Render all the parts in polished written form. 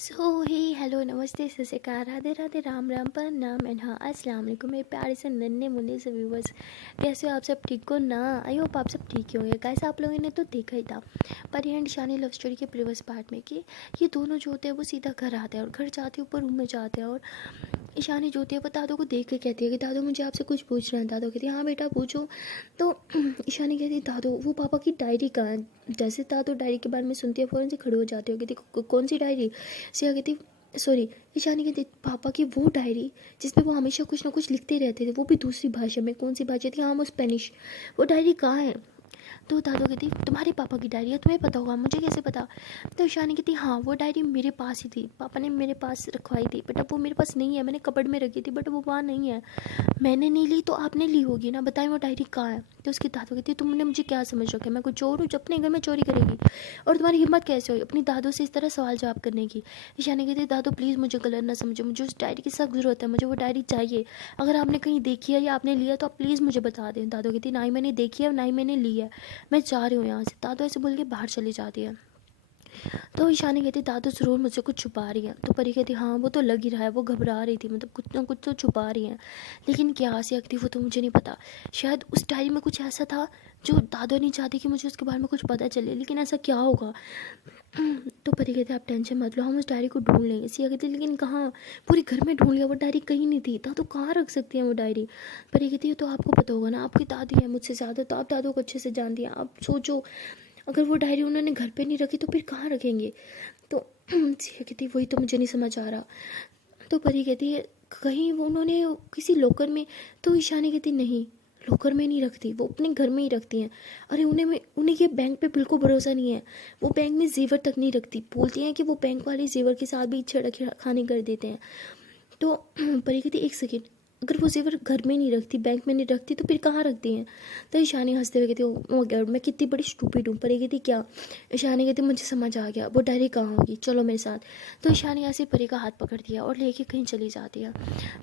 हे hello नमस्ते सत श्री अकाल राधे राधे राम राम पर नाम एंड हाँ अस्सलाम वालेकुम मेरे प्यारे से नन्हे मुन्ने से व्यूवर्स। कैसे हो आप सब? ठीक हो ना? आई होप आप सब ठीक ही होंगे। कैसे आप लोगों ने तो देखा ही था परी एंड शानी लव स्टोरी के प्रीवियस पार्ट में कि ये दोनों जो होते हैं वो सीधा घर आते हैं और घर जाते हैं ऊपर रूम में जाते हैं। और ईशानी जो होती है वो दादू को देख के कहती है कि दादू मुझे आपसे कुछ पूछना है। दादू कहती है हाँ बेटा पूछो। तो ईशानी कहती है दादू वो पापा की डायरी कहाँ है? जैसे दादू डायरी के बारे में सुनती है फ़ौरन से खड़े हो जाती है। कहती कौन सी डायरी? सिया कहती सॉरी ईशानी कहती पापा की वो डायरी जिसमें वो हमेशा कुछ ना कुछ लिखते रहते थे, वो भी दूसरी भाषा में। कौन सी भाषा थी? हाँ वो स्पेनिश। वो डायरी कहाँ है? तो दादू कहती तुम्हारे पापा की डायरी है, तुम्हें पता होगा, मुझे कैसे पता? तो ईशानी कहती हाँ वो डायरी मेरे पास ही थी, पापा ने मेरे पास रखवाई थी, बट अब वो मेरे पास नहीं है। मैंने कबर्ड में रखी थी बट वो वहाँ नहीं है। मैंने नहीं ली तो आपने ली होगी ना, बताएं वो डायरी कहाँ है? तो उसकी दादू कहती तुमने मुझे क्या समझ रखा है? मैं कोई चोर हूँ जो अपने घर में चोरी करेगी? और तुम्हारी हिम्मत कैसे हुई अपनी दादू से इस तरह सवाल जवाब करने की? ईशानी कहती दादू प्लीज़ मुझे गलत ना समझो, मुझे उस डायरी की सख्त ज़रूरत है, मुझे वो डायरी चाहिए। अगर आपने कहीं देखी है या आपने लिया तो आप प्लीज़ मुझे बता दें। दादू कहती ना ही मैंने देखी है ना ही मैंने ली है, मैं जा रही हूँ यहाँ से। दादू ऐसे बोल के बाहर चली जाती है। तो ईशानी कहती दादू ज़रूर मुझसे कुछ छुपा रही है। तो परी कहती हाँ वो तो लग ही रहा है, वो घबरा रही थी, मतलब कुछ ना कुछ तो छुपा रही है, लेकिन क्या से थी वो तो मुझे नहीं पता। शायद उस डायरी में कुछ ऐसा था जो दादू नहीं चाहती कि मुझे उसके बारे में कुछ पता चले, लेकिन ऐसा क्या होगा? तो परी कहती आप टेंशन मत लो, हम उस डायरी को ढूंढ लेंगे। सिया कहती लेकिन कहाँ? पूरे घर में ढूंढ लिया, वो डायरी कहीं नहीं थी। दादू कहाँ रख सकती हैं वो डायरी? परी कहती है तो आपको पता होगा ना, आपकी दादी है मुझसे ज़्यादा, तो आप दादू को अच्छे से जानती हैं। आप सोचो अगर वो डायरी उन्होंने घर पे नहीं रखी तो फिर कहाँ रखेंगे? तो सिया कहती वही तो मुझे नहीं समझ आ रहा। तो परी कहती है कहीं वो उन्होंने किसी लॉकर में? तो ईशानी कहती नहीं, लॉकर में नहीं रखती, वो अपने घर में ही रखती हैं। अरे उन्हें ये बैंक पे बिल्कुल भरोसा नहीं है, वो बैंक में जेवर तक नहीं रखती। बोलती हैं कि वो बैंक वाले जेवर के साथ भी छेड़खानी कर देते हैं। तो परी कहती एक सेकेंड, अगर वो जेवर घर में नहीं रखती, बैंक में नहीं रखती, तो फिर कहाँ रखती हैं? तो ईशानी हंसते हुए कहती ओ गॉड मैं कितनी बड़ी स्टूपिड हूँ। परी कहती क्या? ईशानी कहती मुझे समझ आ गया, वो डायरी कहाँ होगी, चलो मेरे साथ। तो ईशानी ऐसे परी का हाथ पकड़ दिया और लेके कहीं चली जाती है।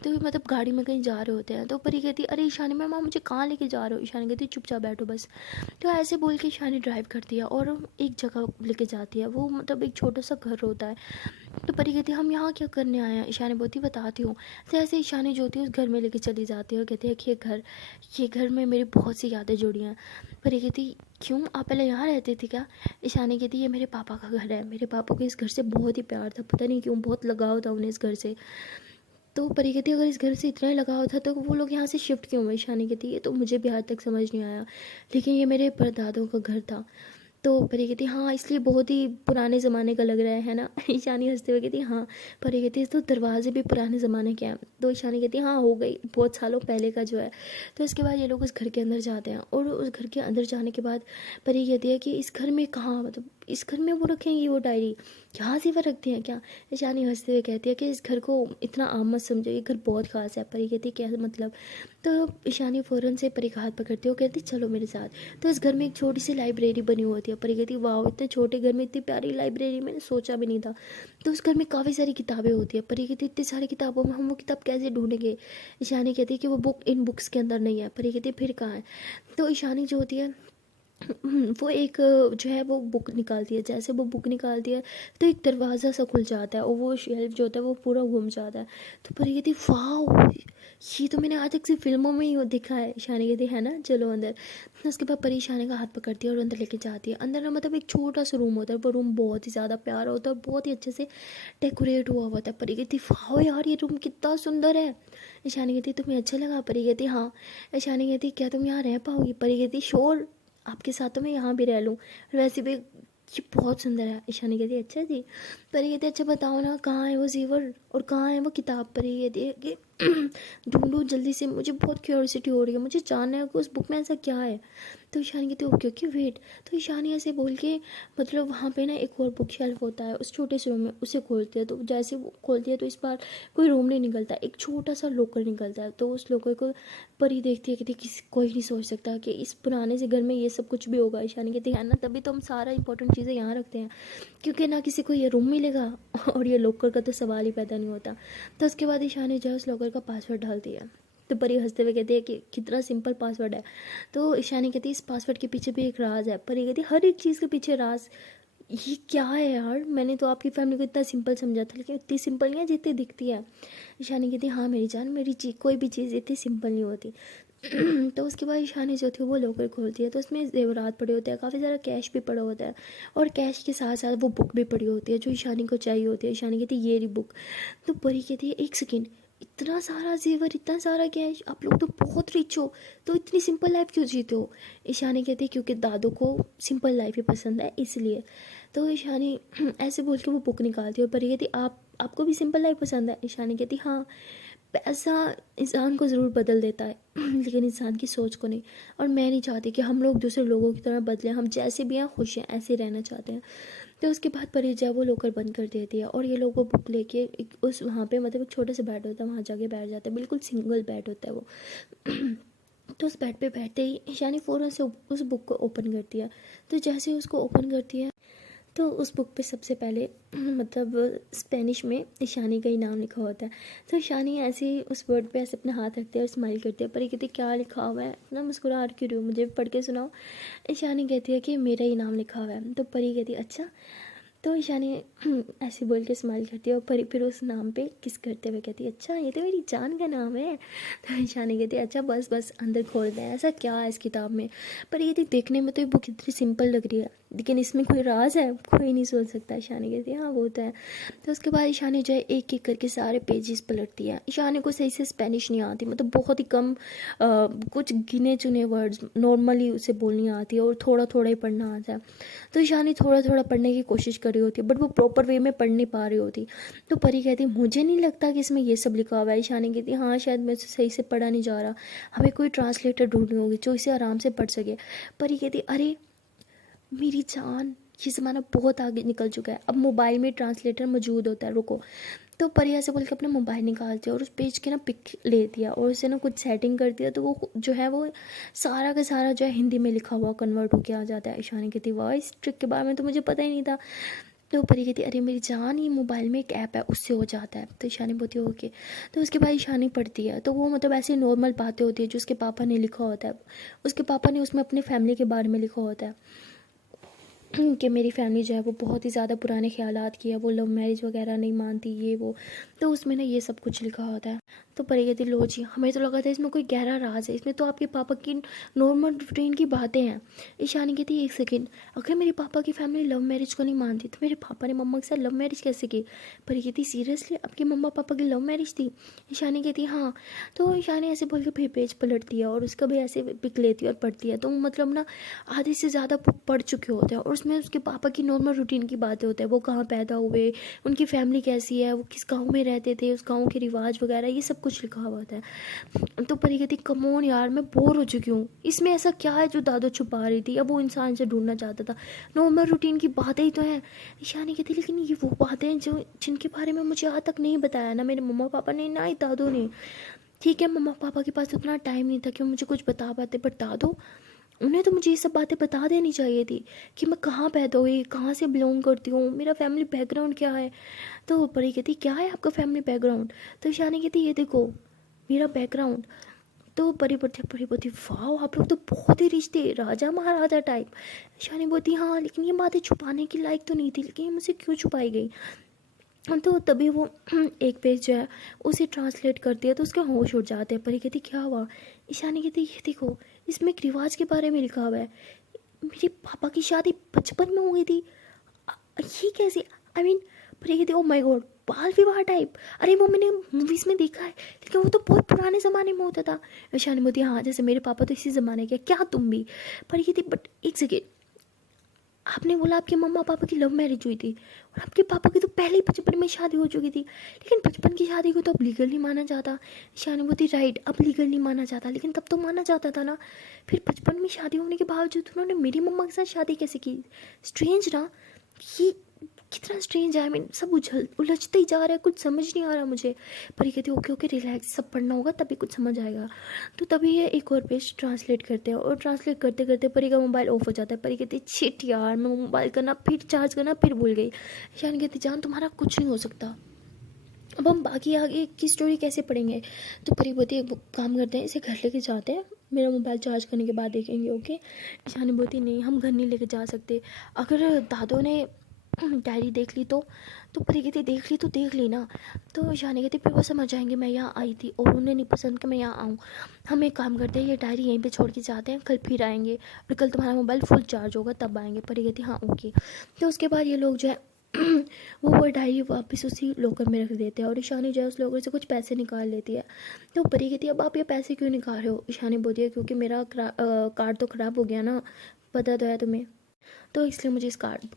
तो मतलब गाड़ी में कहीं जा रहे होते हैं। तो परी कहती अरे ईशानी मैम आप मुझे कहाँ लेके जा रहे हो? ईशानी कहती चुपचाप बैठो बस। तो ऐसे बोल के ईशानी ड्राइव करती है और एक जगह लेके जाती है। वो मतलब एक छोटा सा घर होता है। तो परी कहती हम यहाँ क्या करने आए हैं? ईशानी बोलती बताती हूँ। तो ऐसे ईशानी जो होती है उस घर में लेके चली जाती है और कहती है कि ये घर में मेरी बहुत सी यादें जुड़ी हैं। परी कहती क्यों, आप पहले यहाँ रहते थे क्या? ईशानी कहती ये मेरे पापा का घर है, मेरे पापा को इस घर से बहुत ही प्यार था, पता नहीं क्यों बहुत लगाव था उन्हें इस घर से। तो परी कहती अगर इस घर से इतना ही लगाव था तो वो लोग यहाँ से शिफ्ट क्यों हुए? ईशानी कहती ये तो मुझे भी आज तक समझ नहीं आया, लेकिन ये मेरे परदादों का घर था। तो परी कहती हाँ इसलिए बहुत ही पुराने ज़माने का लग रहा है ना? ईशानी हंसते हुए कहती हाँ। परी कहती तो दरवाजे भी पुराने ज़माने के हैं? तो ईशानी कहती हाँ हो गई, बहुत सालों पहले का जो है। तो इसके बाद ये लोग उस घर के अंदर जाते हैं और उस घर के अंदर जाने के बाद परी कहती है कि इस घर में कहाँ, मतलब इस घर में वो रखेंगी वो डायरी, यहाँ से वो रखते हैं क्या? ईशानी हंसते हुए कहती है कि इस घर को इतना आम मत समझो, ये घर बहुत ख़ास है। परी कहती क्या मतलब? तो ईशानी फ़ौरन से परी का हाथ पकड़ती है और कहती चलो मेरे साथ। तो इस घर में एक छोटी सी लाइब्रेरी बनी हुई होती है। परी कहती वाह इतने छोटे घर में इतनी प्यारी लाइब्रेरी, मैंने सोचा भी नहीं था। तो उस घर में काफ़ी सारी किताबें होती है। परी कहती इतनी सारी किताबों में हम वो किताब कैसे ढूंढेंगे? ईशानी कहती है कि वो बुक इन बुक्स के अंदर नहीं है। परी कहती फिर कहाँ है? तो ईशानी जो होती है वो एक जो है वो बुक निकालती है। जैसे वो बुक निकालती है तो एक दरवाज़ा सा खुल जाता है और वो शेल्फ जो होता है वो पूरा घूम जाता है। तो परी कहती वाह ये तो मैंने आज तक सिर्फ फिल्मों में ही देखा है। ईशानी कहती है ना चलो अंदर। उसके बाद परी ईशानी का हाथ पकड़ती है और अंदर लेके जाती है। अंदर ना मतलब एक छोटा सा रूम होता है, वो रूम बहुत ही ज़्यादा प्यारा होता है और बहुत ही अच्छे से डेकोरेट हुआ होता है। परी कहती वाह यार ये रूम कितना सुंदर है। ईशानी कहती तुम्हें अच्छा लगा? परी कहती हाँ। ईशानी कहती क्या तुम यहाँ रह पाओगी? परी कहती श्योर, आपके साथ तो मैं यहाँ भी रह लूँ, और वैसे भी ये बहुत सुंदर है। ईशानी कहती अच्छा जी। परी कहती अच्छा बताओ ना कहाँ है वो जेवर और कहाँ है वो किताब? परी कहती है कि ढूंढो जल्दी से, मुझे बहुत क्यूरियोसिटी हो रही है, मुझे जानना है कि उस बुक में ऐसा क्या है। तो ईशानी कहती ओके ओके वेट। तो ईशानी ऐसे बोल के मतलब वहाँ पे ना एक और बुक शेल्फ होता है उस छोटे से रूम में, उसे खोलती है। तो जैसे वो खोलती है तो इस बार कोई रूम नहीं निकलता, एक छोटा सा लॉकर निकलता है। तो उस लॉकर को परी देखती है कि किसी कोई नहीं सोच सकता कि इस पुराने से घर में ये सब कुछ भी होगा। ईशानी कहती है ना तभी तो हम सारा इंपॉर्टेंट चीज़ें यहाँ रखते हैं, क्योंकि ना किसी को ये रूम मिलेगा और ये लॉकर का तो सवाल ही पैदा नहीं होता। तो उसके बाद ईशानी जो है उस लॉकर का पासवर्ड डालती है। तो परी हंसते हुए कहती है कि कितना सिंपल पासवर्ड है। तो ईशानी कहती है इस पासवर्ड के पीछे भी एक राज है। परी कहती है हर एक चीज़ के पीछे राज ये क्या है यार, मैंने तो आपकी फैमिली को इतना सिंपल समझा था, लेकिन इतनी सिंपल नहीं है जितनी दिखती है। ईशानी कहती हाँ मेरी जान, मेरी चीज कोई भी चीज़ इतनी सिंपल नहीं होती। तो उसके बाद ईशानी जो थी वो लॉकर खोलती है, तो उसमें जेवरात पड़े होते हैं, काफ़ी सारा कैश भी पड़ा होता है, और कैश के साथ साथ वो बुक भी पड़ी होती है जो ईशानी को चाहिए होती है। ईशानी कहती है ये रही बुक। तो परी कहती है एक सेकेंड, इतना सारा जेवर, इतना सारा कैश, आप लोग तो बहुत रिच हो, तो इतनी सिंपल लाइफ क्यों जीते हो? ईशानी कहती है क्योंकि दादू को सिंपल लाइफ ही पसंद है इसलिए। तो ईशानी ऐसे बोल के वो बुक निकालती है, और परी कहती आपको भी सिंपल लाइफ पसंद है? ईशानी कहती हाँ, पैसा इंसान को ज़रूर बदल देता है लेकिन इंसान की सोच को नहीं, और मैं नहीं चाहती कि हम लोग दूसरे लोगों की तरह बदलें, हम जैसे भी हैं खुश हैं, ऐसे रहना चाहते हैं। तो उसके बाद परिजा वो लॉकर बंद कर देती है, और ये लोग वो बुक लेके उस वहाँ पे मतलब एक छोटा सा बेड होता है, वहाँ जाके बैठ जाते हैं, बिल्कुल सिंगल बेड होता है वो। तो उस बेड पे बैठते ही ईशानी फ़ौरन से उस बुक को ओपन करती है। तो जैसे उसको ओपन करती है तो उस बुक पे सबसे पहले मतलब स्पेनिश में ईशानी का ही नाम लिखा होता है। तो ईशानी ऐसे ही उस वर्ड पे ऐसे अपना हाथ रखते हैं और स्माइल करती है। परी कहती है क्या लिखा हुआ है, इतना मुस्कुरा क्यों रही हो, मुझे पढ़ के सुनाओ। ईशानी कहती है कि मेरा ही नाम लिखा हुआ है। तो परी कहती है अच्छा। तो ईशानी ऐसे बोल के स्माइल करती है, और परी फिर उस नाम पे किस करते हुए कहती है अच्छा ये तो मेरी जान का नाम है। तो ईशानी कहती है अच्छा बस बस अंदर खोल दें, ऐसा क्या है इस किताब में? पर ये देखने में तो ये बुक इतनी सिंपल लग रही है, लेकिन इसमें कोई राज है, कोई नहीं सोच सकता। ईशानी कहती है हाँ वो तो है। तो उसके बाद ईशानी जो है एक एक करके सारे पेजेस पलटती है। ईशानी को सही से स्पेनिश नहीं आती, मतलब बहुत ही कम कुछ गिने चुने वर्ड्स नॉर्मली उसे बोलनी आती है, और थोड़ा थोड़ा ही पढ़ना आता है। तो ईशानी थोड़ा थोड़ा पढ़ने की कोशिश कर रही होती है, बट वो प्रॉपर वे में पढ़ नहीं पा रही होती। तो परी कहती है मुझे नहीं लगता कि इसमें ये सब लिखा हुआ है। ईशानी कहती है हाँ शायद मुझसे सही से पढ़ा नहीं जा रहा, हमें कोई ट्रांसलेटर ढूंढनी होगी जो इसे आराम से पढ़ सके। परी कहती अरे मेरी जान, ये ज़माना बहुत आगे निकल चुका है, अब मोबाइल में ट्रांसलेटर मौजूद होता है, रुको। तो परिया से बोल के अपना मोबाइल निकालती है और उस पेज की ना पिक ले दिया और उसे ना कुछ सेटिंग कर दिया, तो वो जो है वो सारा का सारा जो है हिंदी में लिखा हुआ कन्वर्ट होके आ जाता है। ईशानी कहती वाह, इस ट्रिक के बारे में तो मुझे पता ही नहीं था। तो परी कहती अरे मेरी जान, ये मोबाइल में एक ऐप है उससे हो जाता है। तो ईशानी बोलती है ओके। तो उसके बाद ईशानी पढ़ती है, तो वो मतलब ऐसी नॉर्मल बातें होती है जो उसके पापा ने लिखा होता है। उसके पापा ने उसमें अपने फैमिली के बारे में लिखा होता है कि मेरी फैमिली जो है वो बहुत ही ज़्यादा पुराने ख्यालात की है, वो लव मैरिज वगैरह नहीं मानती ये वो। तो उसमें ना ये सब कुछ लिखा होता है। तो परी कहती लो जी, हमें तो लगा था इसमें कोई गहरा राज है, इसमें तो आपके पापा की नॉर्मल रूटीन की बातें हैं। ईशानी कहती एक सेकेंड, अगर मेरे पापा की फैमिली लव मैरिज को नहीं मानती तो मेरे पापा ने मम्मा के साथ लव मैरिज कैसे की? परी कहती सीरियसली आपके मम्मा पापा की लव मैरिज थी? ईशानी कहती हाँ। तो ईशानी ऐसे बोल के फिर पेज पलटती है और उसका भी ऐसे पिक लेती है और पढ़ती है। तो मतलब ना आधे से ज़्यादा पढ़ चुके होते हैं, और उसमें उसके पापा की नॉर्मल रूटीन की बातें होते हैं, वो कहाँ पैदा हुए, उनकी फैमिली कैसी है, वो किस गांव में रहते थे, उस गांव के रिवाज वगैरह ये सब कुछ लिखा हुआ होता है। तो परी कहती कमोन यार, मैं बोर हो चुकी हूँ, इसमें ऐसा क्या है जो दादू छुपा रही थी, अब वो इंसान से ढूंढना चाहता था, नॉर्मल रूटीन की बातें ही तो हैं। ईशानी कहती लेकिन ये वो बातें हैं जो जिनके बारे में मुझे आज तक नहीं बताया, ना मेरे मम्मा पापा ने ना ही दादू ने। ठीक है मम्मा पापा के पास उतना टाइम नहीं था कि वो मुझे कुछ बता पाते, बट दादू, उन्हें तो मुझे ये सब बातें बता देनी चाहिए थी कि मैं कहाँ पैदा हुई, कहाँ से बिलोंग करती हूँ, मेरा फैमिली बैकग्राउंड क्या है। तो परी कहती क्या है आपका फैमिली बैकग्राउंड? तो ईशानी कहती ये देखो मेरा बैकग्राउंड। तो परी बोलती वाह आप लोग तो बहुत ही रिच थे, राजा महाराजा टाइप। ईशानी बोलती हाँ, लेकिन ये बातें छुपाने की लायक तो नहीं थी, लेकिन ये मुझसे क्यों छुपाई गई? तो तभी वो एक पेज जो है उसे ट्रांसलेट करती है, तो उसके होश उड़ जाते हैं। परी कहती क्या हुआ? ईशानी कहती ये देखो इसमें एक रिवाज के बारे में लिखा हुआ है, मेरे पापा की शादी बचपन में हो गई थी। ये कैसे, आई मीन परी कहती ओ माय गॉड, बाल विवाह टाइप। अरे वो मैंने मूवीज़ में देखा है, लेकिन वो तो बहुत पुराने ज़माने में होता था। ईशानी मोदी हाँ, जैसे मेरे पापा तो इसी ज़माने के, क्या तुम भी? परी कहती बट एक सेकेंड, आपने बोला आपके मम्मा पापा की लव मैरिज हुई थी, और आपके पापा की तो पहले ही बचपन में शादी हो चुकी थी, लेकिन बचपन की शादी को तो अब लीगल नहीं माना जाता। ईशानुमति राइट, अब लीगल नहीं माना जाता, लेकिन तब तो माना जाता था ना। फिर बचपन में शादी होने के बावजूद उन्होंने मेरी मम्मा के साथ शादी कैसे की? स्ट्रेंज ना, ये कितना स्ट्रेंज है। आई मीन सब उलझते ही जा रहा है, कुछ समझ नहीं आ रहा मुझे। पर ये कहती ओके ओके रिलैक्स, सब पढ़ना होगा तभी कुछ समझ आएगा। तो तभी ये एक और पेज ट्रांसलेट करते हैं, और ट्रांसलेट करते करते परी का मोबाइल ऑफ हो जाता है। परी कहती छिट यार, मैं मोबाइल करना फिर चार्ज करना फिर भूल गई। शान कहती जान तुम्हारा कुछ नहीं हो सकता, अब हम बाकी आगे की स्टोरी कैसे पढ़ेंगे? तो परी बोलती है काम करते हैं, इसे घर लेके जाते हैं, मेरा मोबाइल चार्ज करने के बाद देखेंगे। ओके। ईशानी बोलती नहीं, हम घर नहीं लेके जा सकते, अगर दादों ने डायरी देख ली तो परी कहती देख ली तो देख ली ना। तो ईशानी कहती फिर वो समझ आएंगे मैं यहाँ आई थी और उन्हें नहीं पसंद कि मैं यहाँ आऊँ। हम एक काम करते हैं, ये डायरी यहीं पे छोड़ के जाते हैं, कल फिर आएंगे और कल तुम्हारा मोबाइल फुल चार्ज होगा तब आएंगे। परी कहती हाँ ओके। तो उसके बाद ये लोग जो है वो डायरी वापस उसी लॉकर में रख देते हैं और ईशानी जो है उस लॉकर से कुछ पैसे निकाल लेती है। तो परी कहती है अब आप ये पैसे क्यों निकाल रहे हो? ईशानी बोलती है क्योंकि मेरा कार्ड तो ख़राब हो गया ना, पता तो है तुम्हें, तो इसलिए मुझे इस कार्ड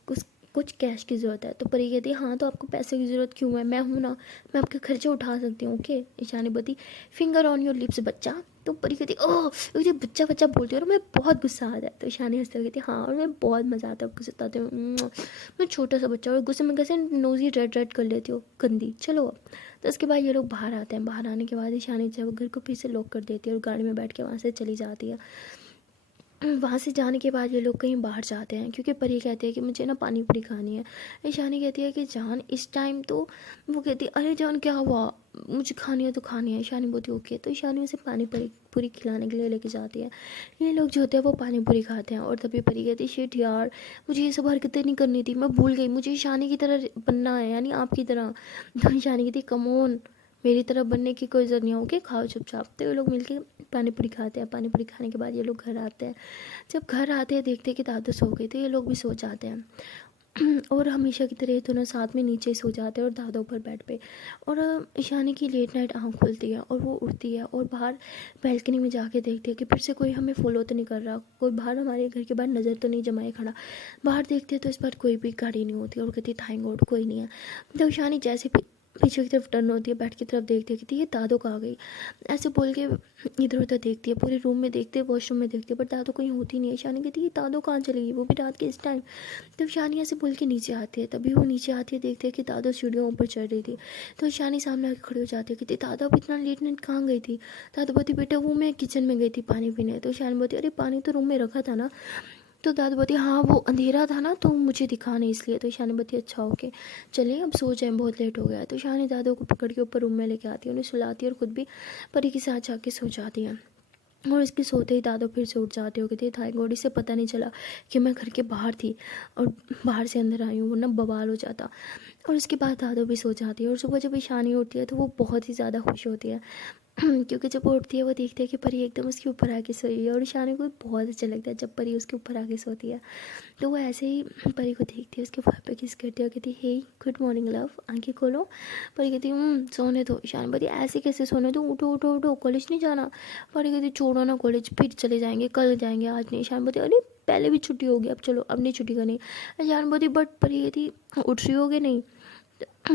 कुछ कैश की ज़रूरत है। तो परी कहती है हाँ तो आपको पैसे की ज़रूरत क्यों है, मैं हूँ ना, मैं आपके खर्चे उठा सकती हूँ। ओके। ईशानी बोलती फिंगर ऑन योर लिप्स बच्चा। तो परी कहती ओह मुझे बच्चा बच्चा बोलती है और मैं बहुत गुस्सा आता है। तो ईशानी हंसते हुए कहती हाँ और मैं बहुत मज़ा आता है आपको सताते हुए, मैं छोटा सा बच्चा और गुस्से में कैसे नोज़ी रेड रेड कर लेती हो गंदी। चलो अब। तो उसके बाद ये लोग बाहर आते हैं। बाहर आने के बाद ईशानी जो है वो घर को फिर से लॉक कर देती है और गाड़ी में बैठ के वहाँ से चली जाती है। वहाँ से जाने के बाद ये लोग कहीं बाहर जाते हैं क्योंकि परी कहती है कि मुझे ना पानी पूरी खानी है। ईशानी कहती है कि जान इस टाइम तो, वो कहती है अरे जान क्या हुआ, मुझे खानी है तो खानी है। ईशानी बोलती ओके। तो ईशानी उसे पानी पूरी खिलाने के लिए लेके जाती है। ये लोग जो होते हैं वो पानी पूरी खाते हैं और तभी परी कहती है शिट यार मुझे ये सब हरकतें नहीं करनी थी, मैं भूल गई, मुझे ईशानी की तरह बनना है, यानी आपकी तरह। तो ईशानी कहती कमोन मेरी तरफ बनने की कोई ज़रूरत नहीं है, ओके खाओ चुपचाप। तो ये लोग मिलके पानी पूरी खाते हैं। पानी पूरी खाने के बाद ये लोग घर आते हैं। जब घर आते हैं देखते हैं कि दादू सो गए, तो ये लोग भी सो जाते हैं और हमेशा की तरह ये दोनों साथ में नीचे सो जाते हैं और दादा ऊपर बेड पे। और ईशानी की लेट नाइट आँख खुलती है और वो उठती है और बाहर बैल्कनी में जाके देखती है कि फिर से कोई हमें फॉलो तो नहीं कर रहा, कोई बाहर हमारे घर के बाहर नज़र तो नहीं जमाए खड़ा। बाहर देखते हैं तो इस बार कोई भी गाड़ी नहीं होती और कहती थैंक गॉड कोई नहीं है। तो ईशानी जैसे पीछे की तरफ टर्न होती है, बेड की तरफ देखती है, कहती है ये दादू कहाँ गई, ऐसे बोल के इधर उधर देखती है, पूरे रूम में देखती है, वॉशरूम में देखती है, पर दादू कहीं होती नहीं है। शानी कहती है ये दादू कहाँ चली गई, वो भी रात के इस टाइम। तो शानी ऐसे बोल के नीचे आती है, तभी वो नीचे आती है, देखती है कि दादू सीढ़ियों ऊपर चढ़ रही थी। तो शानी सामने आके खड़ी हो जाती है, कहती दादा अब इतना लेट नाइट कहाँ गई थी? दादू बोलती बेटा वो मैं किचन में गई थी पानी पीने। तो शानी बोलती अरे पानी तो रूम में रखा था ना। तो दादू बोलती हाँ वो अंधेरा था ना तो मुझे दिखा नहीं इसलिए। तो ईशानी बोलती अच्छा ओके चलिए अब सो जाए बहुत लेट हो गया। तो ईशानी दादू को पकड़ के ऊपर रूम में लेके आती है, उन्हें सुलाती है और खुद भी परी के साथ जाके सो जाती है। और इसके सोते ही दादू फिर से उठ जाते हो, कहते थाई गॉड इसे पता नहीं चला कि मैं घर के बाहर थी और बाहर से अंदर आई हूँ, वरना बवाल हो जाता। और उसके बाद दादू भी सो जाती है और सुबह जब ईशानी उठती है तो वो बहुत ही ज़्यादा खुश होती है क्योंकि जब वो उठती है वो देखती है कि परी एकदम उसके ऊपर आके सोई है और ईशानी को बहुत अच्छा लगता है जब परी उसके ऊपर आके सोती है। तो वो ऐसे ही परी को देखती है, उसके मुँह पे किस करती है और कहती हे गुड मॉर्निंग लव, आंखें खोलो। परी कहती सोने दो। ईशानी बोलती ऐसे कैसे सोने दो, उठो उठो उठो कॉलेज नहीं जाना। परी कहती छोड़ो ना कॉलेज, फिर चले जाएंगे, कल जाएंगे आज नहीं। ईशानी बोलती अरे पहले भी छुट्टी होगी, अब चलो अब नहीं छुट्टी करनी। ईशानी बोलती बट परी कहती उठ रही होगी नहीं,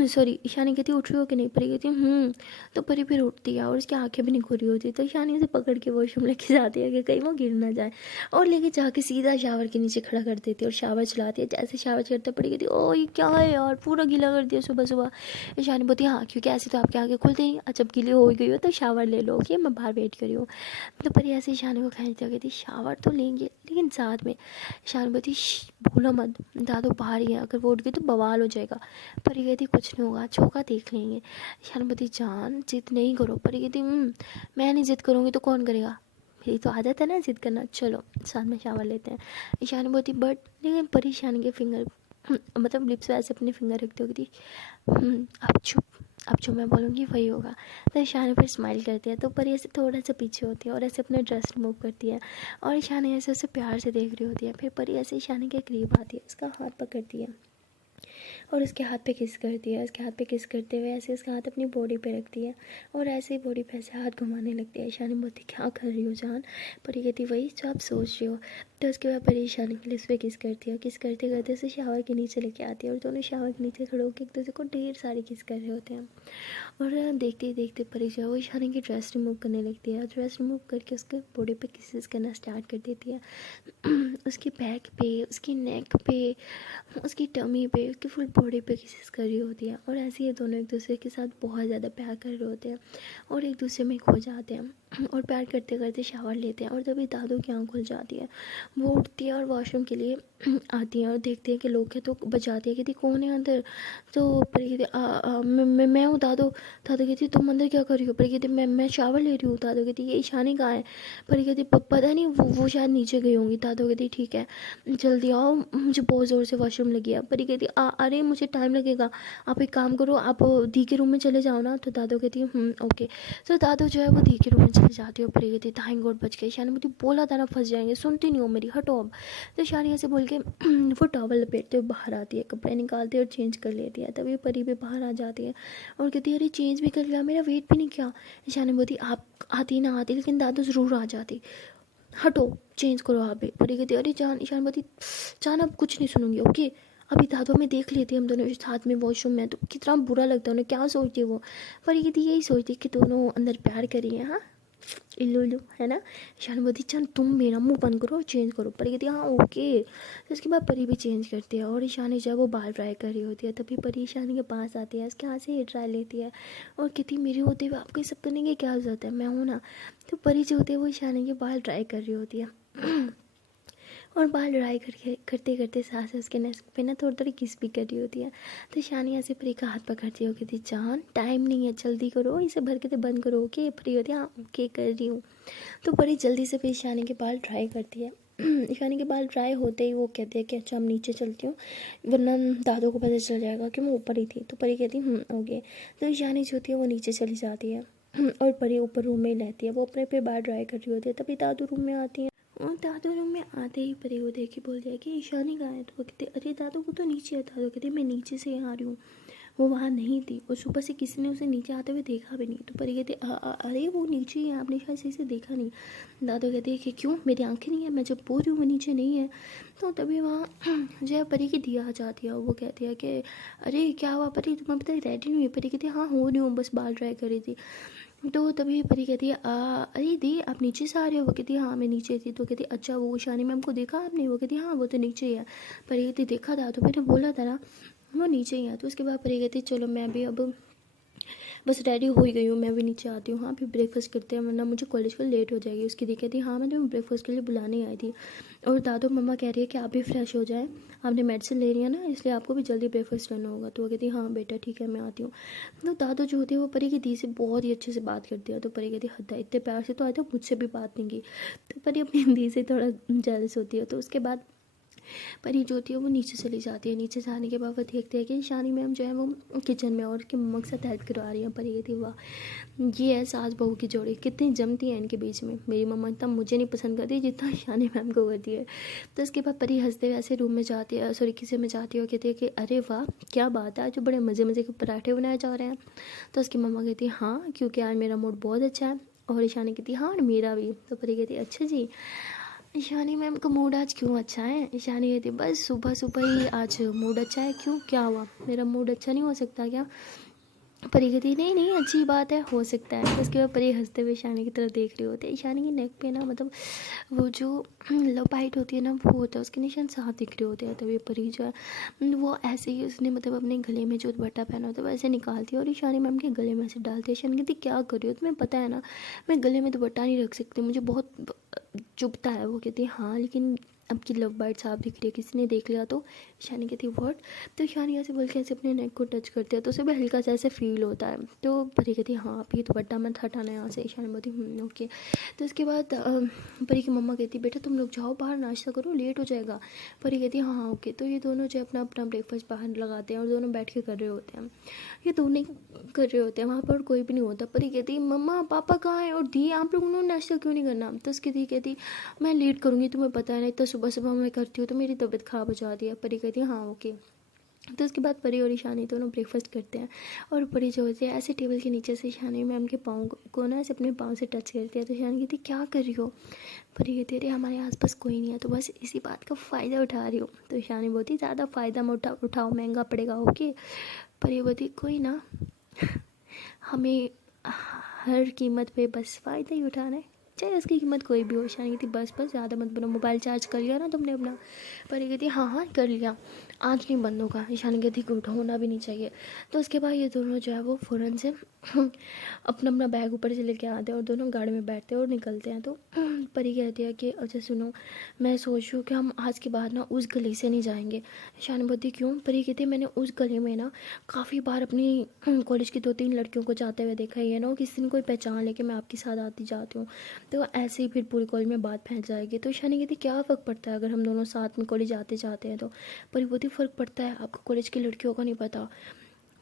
सॉरी ईशानी कहती उठ रही हो कि नहीं? परी कहती तो परी फिर उठती है और उसकी आंखें भी नहीं खुली होती। तो ईशानी उसे पकड़ के वॉशरूम लेके जाती है कि कहीं वो गिर ना जाए और लेके जाके सीधा शावर के नीचे खड़ा कर देती है और शावर चलाती है। जैसे शावर चलता पड़ी कहती ओ ये क्या है यार, पूरा गीला कर दिया सुबह सुबह। ईशानी बोलती हाँ क्योंकि ऐसे तो आपकी आंखें खुलती नहीं, जब गीली हो गई हो तो शावर ले लो, कि मैं बाहर वेट करी हूँ। तो परी ऐसे ईशानी को खींचती कहती शावर तो लेंगे लेकिन साथ में। ईशानी बोलती भूलो मत दादू बाहर ही है, अगर वो उठ गई तो बवाल हो जाएगा। परी कहती कुछ नहीं होगा, चौका देख लेंगे। ईशानी बोलती जान जिद नहीं करो। परी कहती मैं नहीं जिद करूँगी तो कौन करेगा, मेरी तो आदत है ना जिद करना, चलो साथ में शावर लेते हैं। ईशानी बोलती बट, लेकिन परी ईशानी के फिंगर मतलब लिप्स पे ऐसे अपने फिंगर रखती होगी। अब चुप, अब जो मैं बोलूँगी वही होगा। तो ईशानी फिर स्माइल करती है। तो परी ऐसे थोड़ा सा पीछे होती है और ऐसे अपना ड्रेस रिमूव करती है और ईशानी ऐसे उसे प्यार से देख रही होती है। फिर परी ऐसे ईशानी के करीब आती है, उसका हाथ पकड़ती है और उसके हाथ पे किस करती है। उसके हाथ पे किस करते हुए ऐसे उसका हाथ अपनी बॉडी पे रखती है और ऐसे ही बॉडी पे ऐसे हाथ घुमाने लगती है। ईशानी बोलती क्या कर रही हो जान? परी कहती वही जो आप सोच रही हो। तो उसके बाद परी ईशानी के लिप्स पे किस करती है, किस करते करते उसे शावर के नीचे लेके आती है और दोनों शावर के नीचे खड़े होकर एक दूसरे को ढेर सारी किस कर रहे होते हैं। और देखते ही देखते परी जो है वो ईशानी की ड्रेस रिमूव करने लगती है। ड्रेस रिमूव करके उसके बॉडी पे किसेस करना स्टार्ट कर देती है उसकी बैक पे, उसकी नेक पे, उसकी टमी पे, उसकी फुल बॉडी पे किसेस कर रही होती है। और ऐसे ये दोनों एक दूसरे के साथ बहुत ज़्यादा प्यार कर रहे होते हैं और एक दूसरे में खो जाते हैं और प्यार करते करते शावर लेते हैं। और तभी दादू की आँख खुल जाती है, वो उठती है और वॉशरूम के लिए आती हैं और देखती हैं कि लोग हैं तो बजाती है, कहती कौन है अंदर। तो परी कहती मैं हूँ दादू। दादू कहती तुम अंदर क्या कर रही हो। परी कहती मैं शावर ले रही हूँ। दादू कहती ये ईशानी कहाँ है। परी कहती पता नहीं, वो शायद नीचे गई होंगी। दादू कहती ठीक है जल्दी आओ, मुझे बहुत ज़ोर से वॉशरूम लगी है। परी कहती अरे मुझे टाइम लगेगा, आप एक काम करो, आप दी के रूम में चले जाओ ना। तो दादू कहती ओके। तो दादू जो है वो दी के रूम में चले जाती है। परी कहती थैंक गॉड बच गई। शानी मुझे बोला था ना फंस जाएंगे, सुनती नहीं हो मेरी, हटो अब। तो शानी ऐसे बोल के वो टॉवल लपेटते हुए बाहर आती है, कपड़े निकालती है और चेंज कर लेती है। तभी परी भी बाहर आ जाती है और कहती है अरे चेंज भी कर लिया, मेरा वेट भी नहीं किया। शानी बोलती आप आती ना आती, लेकिन दादू ज़रूर आ जाती, हटो चेंज करो आप भी। परी कहती अरे जान। ईशान बोलती जान अब कुछ नहीं सुनूंगी ओके। अभी दादू में देख लेती है हम दोनों साथ में वॉशरूम में, तो कितना बुरा लगता है उन्हें, क्या सोचती है वो। परी कहती यही सोचती कि दोनों अंदर प्यार करिए। हाँ इल्लू इल्लू है ना। ईशान बोलती चल तुम मेरा मुंह बंद करो और चेंज करो। परी कहती हाँ ओके। तो उसके बाद परी भी चेंज करती है और ईशानी जब वो बाल ड्राई कर रही होती है तभी परी ईशानी के पास आती है, इसके हाथ से हेयर ड्राई लेती है और कहती मेरे होते हुए आपको ये सब करने की क्या ज़रूरत है, मैं हूँ ना। तो परी जो होती है वो ईशानी के बाल ड्राई कर रही होती है और बाल ड्राई करके करते करते सास उसके नेक पे ना थोड़ी थोड़ी किस भी कर रही होती है। तो शानी ऐसे परी का हाथ पकड़ती हो, कहती जान टाइम नहीं है जल्दी करो, इसे भर के तो बंद करो ओके। परी होती है हाँ ओके कर रही हूँ। तो परी जल्दी से फिर शानी के बाल ड्राई करती है। ईशानी के बाल ड्राई होते ही वो कहती है कि अच्छा हम नीचे चलती हूँ, वरना दादू को पता चल जाएगा कि मैं ऊपर ही थी। तो परी कहती ओके। तो ईशानी जो होती है वो नीचे चली जाती है और परी ऊपर रूम में ही रहती है, वो अपने पे बाल ड्राई कर रही होती है। तभी दादू रूम में आती है और दादू रूम में आते ही परी को देख के बोल दिया कि ईशानी कहाँ है। तो वो कहते अरे दादू वो तो नीचे है। दादू कहते मैं नीचे से आ रही हूँ, वो वहाँ नहीं थी और सुबह से किसी ने उसे नीचे आते हुए देखा भी नहीं। तो परी कहते अरे वो नीचे ही है, आपने शायद सही से देखा नहीं। दादू कहते हैं कि क्यों, मेरी आंखें नहीं है, मैं जब बोल रही हूँ वो नीचे नहीं है। तो तभी वहाँ जो है परी की दिया आ जाती है, वो कहती है कि अरे क्या हुआ परी, तुम्हें पता है रेडी नहीं हुई। परी कहती है हाँ हो रही हूँ, बस बाल ड्राई कर रही थी। तो तभी परी कहती है अरे दी आप नीचे से आ रहे हो। वो कहती है हाँ मैं नीचे थी। तो कहती अच्छा वो शानी मैम को देखा आपने। वो कहती हाँ वो तो नीचे ही है। परी कहती देखा था तो मैंने बोला था ना वो नीचे ही है। तो उसके बाद परी कहती चलो मैं भी अब बस रेडी हो ही गई हूँ, मैं भी नीचे आती हूँ। हाँ फिर ब्रेकफास्ट करते हैं वरना मुझे कॉलेज को लेट हो जाएगी। उसकी दी कहती हाँ मैं तुम्हें ब्रेकफास्ट के लिए बुलाने आई थी और दादू मम्मा कह रही है कि आप भी फ्रेश हो जाएं, आपने मेडिसिन ले रही है ना इसलिए आपको भी जल्दी ब्रेकफास्ट करना होगा। तो वो कहती हाँ बेटा ठीक है मैं आती हूँ। तो दादू जो होती है वो परी की दी से बहुत ही अच्छे से बात करती है। तो परी कहती हद है, इतने प्यार से तो आए थे मुझसे भी बात नहीं की। तो परी अपनी दी से थोड़ा जेलस होती है। तो उसके बाद परी जो होती है वो नीचे चली जाती है। नीचे जाने के बाद वो देखते हैं कि शानी मैम जो है वो किचन में और उसकी मम्मा के साथ हेल्प करवा रही है। परी कहती वाह ये है सास बहू की जोड़ी, कितनी जमती है इनके बीच में। मेरी मम्मा इतना मुझे नहीं पसंद करती जितना शानी मैम को करती है। तो उसके बाद परी हंसते हुए ऐसे रूम में जाती है, सॉरी किचन में जाती है और कहती है कि अरे वाह क्या बात है, जो बड़े मज़े मज़े के पराठे बनाए जा रहे हैं। तो उसकी मम्मा कहती है हाँ क्योंकि आज मेरा मूड बहुत अच्छा है। और ईशानी कहती हाँ और मेरा भी। तो परी कहती अच्छा जी ईशानी मैम का मूड आज क्यों अच्छा है। ईशानी कहती बस सुबह सुबह ही आज मूड अच्छा है, क्यों क्या हुआ, मेरा मूड अच्छा नहीं हो सकता क्या। परी कहती नहीं नहीं अच्छी बात है, हो सकता है। उसके बाद परी हंसते हुए ईशानी की तरफ देख रही होती है। ईशानी की नेक पे ना मतलब वो जो लव बाइट होती है ना वो होता है, उसके निशान साफ दिख रहे होते हैं। तभी परी जो है वो ऐसे ही उसने मतलब अपने गले में जो दुपट्टा पहना होता है वैसे निकालती है और ईशानी मैम के गले में से डालती है। ईशानी कहती क्या कर रही हो, तुम्हें पता है ना मैं गले में दुपट्टा नहीं रख सकती, मुझे बहुत चुभता है। वो कहती है हाँ लेकिन अब की लव बाइट साफ दिख रही है, किसी ने देख लिया तो। ईशानी कहती है व्हाट। तो ईशानी ऐसे बोल के ऐसे अपने नेक को टच करते हैं तो उसे भी हल्का सा ऐसे फील होता है। तो परी कहती है हाँ आप ये दुपट्टा मत हटाना यहाँ से। ईशानी बोलती ओके। तो उसके बाद परी की मम्मा कहती बेटा तुम लोग जाओ बाहर नाश्ता करो लेट हो जाएगा। परी कहती है हाँ ओके। तो ये दोनों जो अपना अपना ब्रेकफास्ट बाहर लगाते हैं और दोनों बैठ के कर रहे होते हैं। ये दोनों कर रहे होते हैं, वहाँ पर कोई भी नहीं होता। परी कहती मम्मा पापा कहाँ हैं और दी आप लोगों ने नाश्ता क्यों नहीं करना। तो उसकी दी कहती मैं लेट करूँगी, तुम्हें पता है ना इतना सुबह सुबह मैं करती हूँ तो मेरी तबीयत ख़राब हो जाती है। परी कहती है हाँ ओके। तो उसके बाद परी और ईशानी दोनों ब्रेकफास्ट करते हैं और परी जो होती है ऐसे टेबल के नीचे से ईशानी मैम के पाँव को ना ऐसे अपने पाँव से टच करती है। तो ईशानी कहती क्या कर रही हो। परी कहती अरे हमारे आसपास कोई नहीं है तो बस इसी बात का फ़ायदा उठा रही हो। तो ईशानी बोलती ज़्यादा फ़ायदा मत उठाओ महंगा पड़ेगा ओके। परी बोलती कोई ना, हमें हर कीमत पे बस फ़ायदा ही उठाना है। चाहे उसकी कीमत कोई भी हो। ईशानी कहती बस बस ज़्यादा मत बनो, मोबाइल चार्ज कर लिया ना तुमने अपना? परी कहती हाँ हाँ कर लिया, आज नहीं बंद होगा। ईशानी कहती गुड, होना भी नहीं चाहिए। तो उसके बाद ये दोनों जो है वो फ़ौरन से अपना अपना बैग ऊपर से लेके आते हैं और दोनों गाड़ी में बैठते हैं और निकलते हैं। तो परी कहती है कि अच्छा सुनो, मैं सोच रही हूँ कि हम आज के बाद ना उस गली से नहीं जाएंगे। ईशानी बोलती क्यों? परी कहती मैंने उस गली में ना काफ़ी बार अपनी कॉलेज की 2-3 लड़कियों को जाते हुए देखा है ना, किसी दिन कोई पहचान लेके मैं आपके साथ आती जाती हूँ तो ऐसे ही फिर पूरी कॉलेज में बात फैल जाएगी। तो ईशानी कहती क्या फ़र्क पड़ता है अगर हम दोनों साथ में कॉलेज आते जाते हैं तो? पर बहुत ही फ़र्क पड़ता है, आपको कॉलेज की लड़कियों का नहीं पता।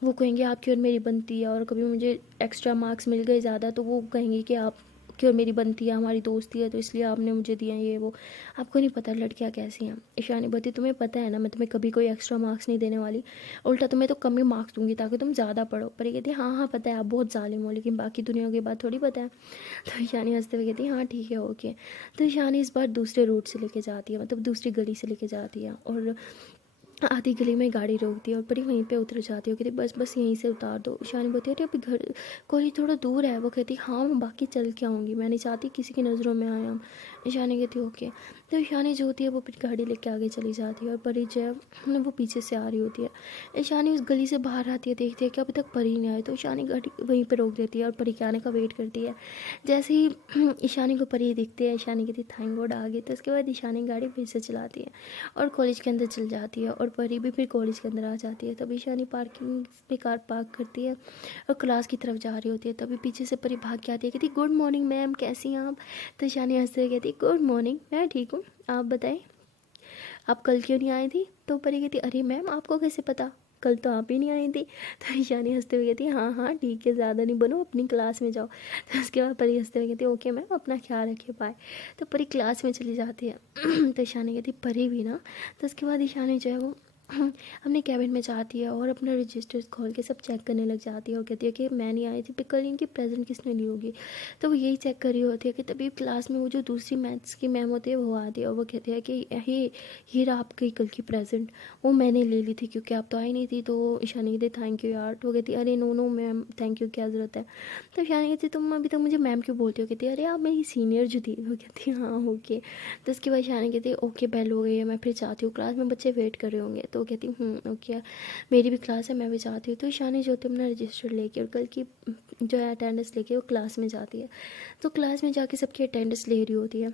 वो कहेंगे आपकी और मेरी बनती है, और कभी मुझे एक्स्ट्रा मार्क्स मिल गए ज़्यादा तो वो कहेंगे कि आपकी और मेरी बनती है, हमारी दोस्ती है तो इसलिए आपने मुझे दिया ये वो। आपको नहीं पता लड़कियाँ कैसी हैं। ईशानी बोलती तुम्हें पता है ना मैं तुम्हें कभी कोई एक्स्ट्रा मार्क्स नहीं देने वाली, उल्टा तुम्हें तो कम ही मार्क्स दूंगी ताकि तुम ज़्यादा पढ़ो। पर ये कहती है हाँ हाँ पता है आप बहुत जालिम हो, लेकिन बाकी दुनिया की बात थोड़ी पता है। तो ईशानी हंसते हुए कहती है हाँ ठीक है ओके। तो ईशानी इस बार दूसरे रूट से लेके जाती है, मतलब दूसरी गली से लेके जाती है और आधी गली में गाड़ी रोकती है और परी वहीं पे उतर जाती है। कहती बस बस यहीं से उतार दो। ईशानी बोलती है अरे अभी घर कॉलेज थोड़ा दूर है। वो कहती हाँ मैं बाकी चल के आऊँगी, मैं नहीं चाहती किसी की नज़रों में आया हम। ईशानी कहती ओके। तो ईशानी जो होती है वो फिर गाड़ी लेके आगे चली जाती है और परी जो है वो पीछे से आ रही होती है। ईशानी उस गली से बाहर आती है, देखती है कि अभी तक परी नहीं आई, तो ईशानी गाड़ी वहीं पर रोक देती है और परी के आने का वेट करती है। जैसे ही ईशानी को परी दिखती है, ईशानी कहती थैंक गॉड आ गई। तो उसके बाद ईशानी गाड़ी फिर से चलाती है और कॉलेज के अंदर चल जाती है और परी भी फिर कॉलेज के अंदर आ जाती है। तभी ईशानी पार्किंग में कार पार्क करती है और क्लास की तरफ जा रही होती है। तभी पीछे से परी भाग के आती है, कहती गुड मॉर्निंग मैम, कैसी हैं आप? तो ईशानी हंसते हुए कहती गुड मॉर्निंग, मैं ठीक हूँ, आप बताएं आप कल क्यों नहीं आई थी? तो परी कहती अरे मैम आपको कैसे पता, कल तो आप ही नहीं आई थी। तो ईशानी हंसते हुए कहती हाँ हाँ ठीक है, ज़्यादा नहीं बनो, अपनी क्लास में जाओ। तो उसके बाद परी हंसते हुए कहती ओके मैम, अपना ख्याल रखिए, बाय। तो परी क्लास में चली जाती है। तो ईशानी कहती परी भी ना। तो उसके बाद ईशानी जो है वो अपने कैबिन में जाती है और अपना रजिस्टर्स खोल के सब चेक करने लग जाती है और कहती है कि मैं नहीं आई थी, कल इनकी प्रेजेंट किसने ली होगी। तो वो यही चेक कर रही होती है कि तभी क्लास में वो जो दूसरी मैथ्स की मैम होती है वो आती है और वो कहती है कि ये रहा आपकी कल की प्रेजेंट, वो मैंने ले ली थी क्योंकि आप तो आई नहीं थी। तो ईशानी कहती थैंक यू यार। तो वो कहती अरे no no ma'am thank you क्या ज़रूरत है। तो ईशानी कहती तुम अभी तक मुझे मैम क्यों बोलती हो? कहती अरे आप मेरी सीनियर जो थी। वो कहती हाँ ओके। तो उसके बाद ईशानी कहती ओके बेल हो गई है, मैं फिर जाती हूँ, क्लास में बच्चे वेट कर रहे होंगे। तो कहती ओके मेरी भी क्लास है, मैं भी जाती हूँ। तो ईशानी जो होती है अपना रजिस्टर लेके और कल की जो है अटेंडेंस लेके वो क्लास में जाती है। तो क्लास में जाके सबकी अटेंडेंस ले रही होती है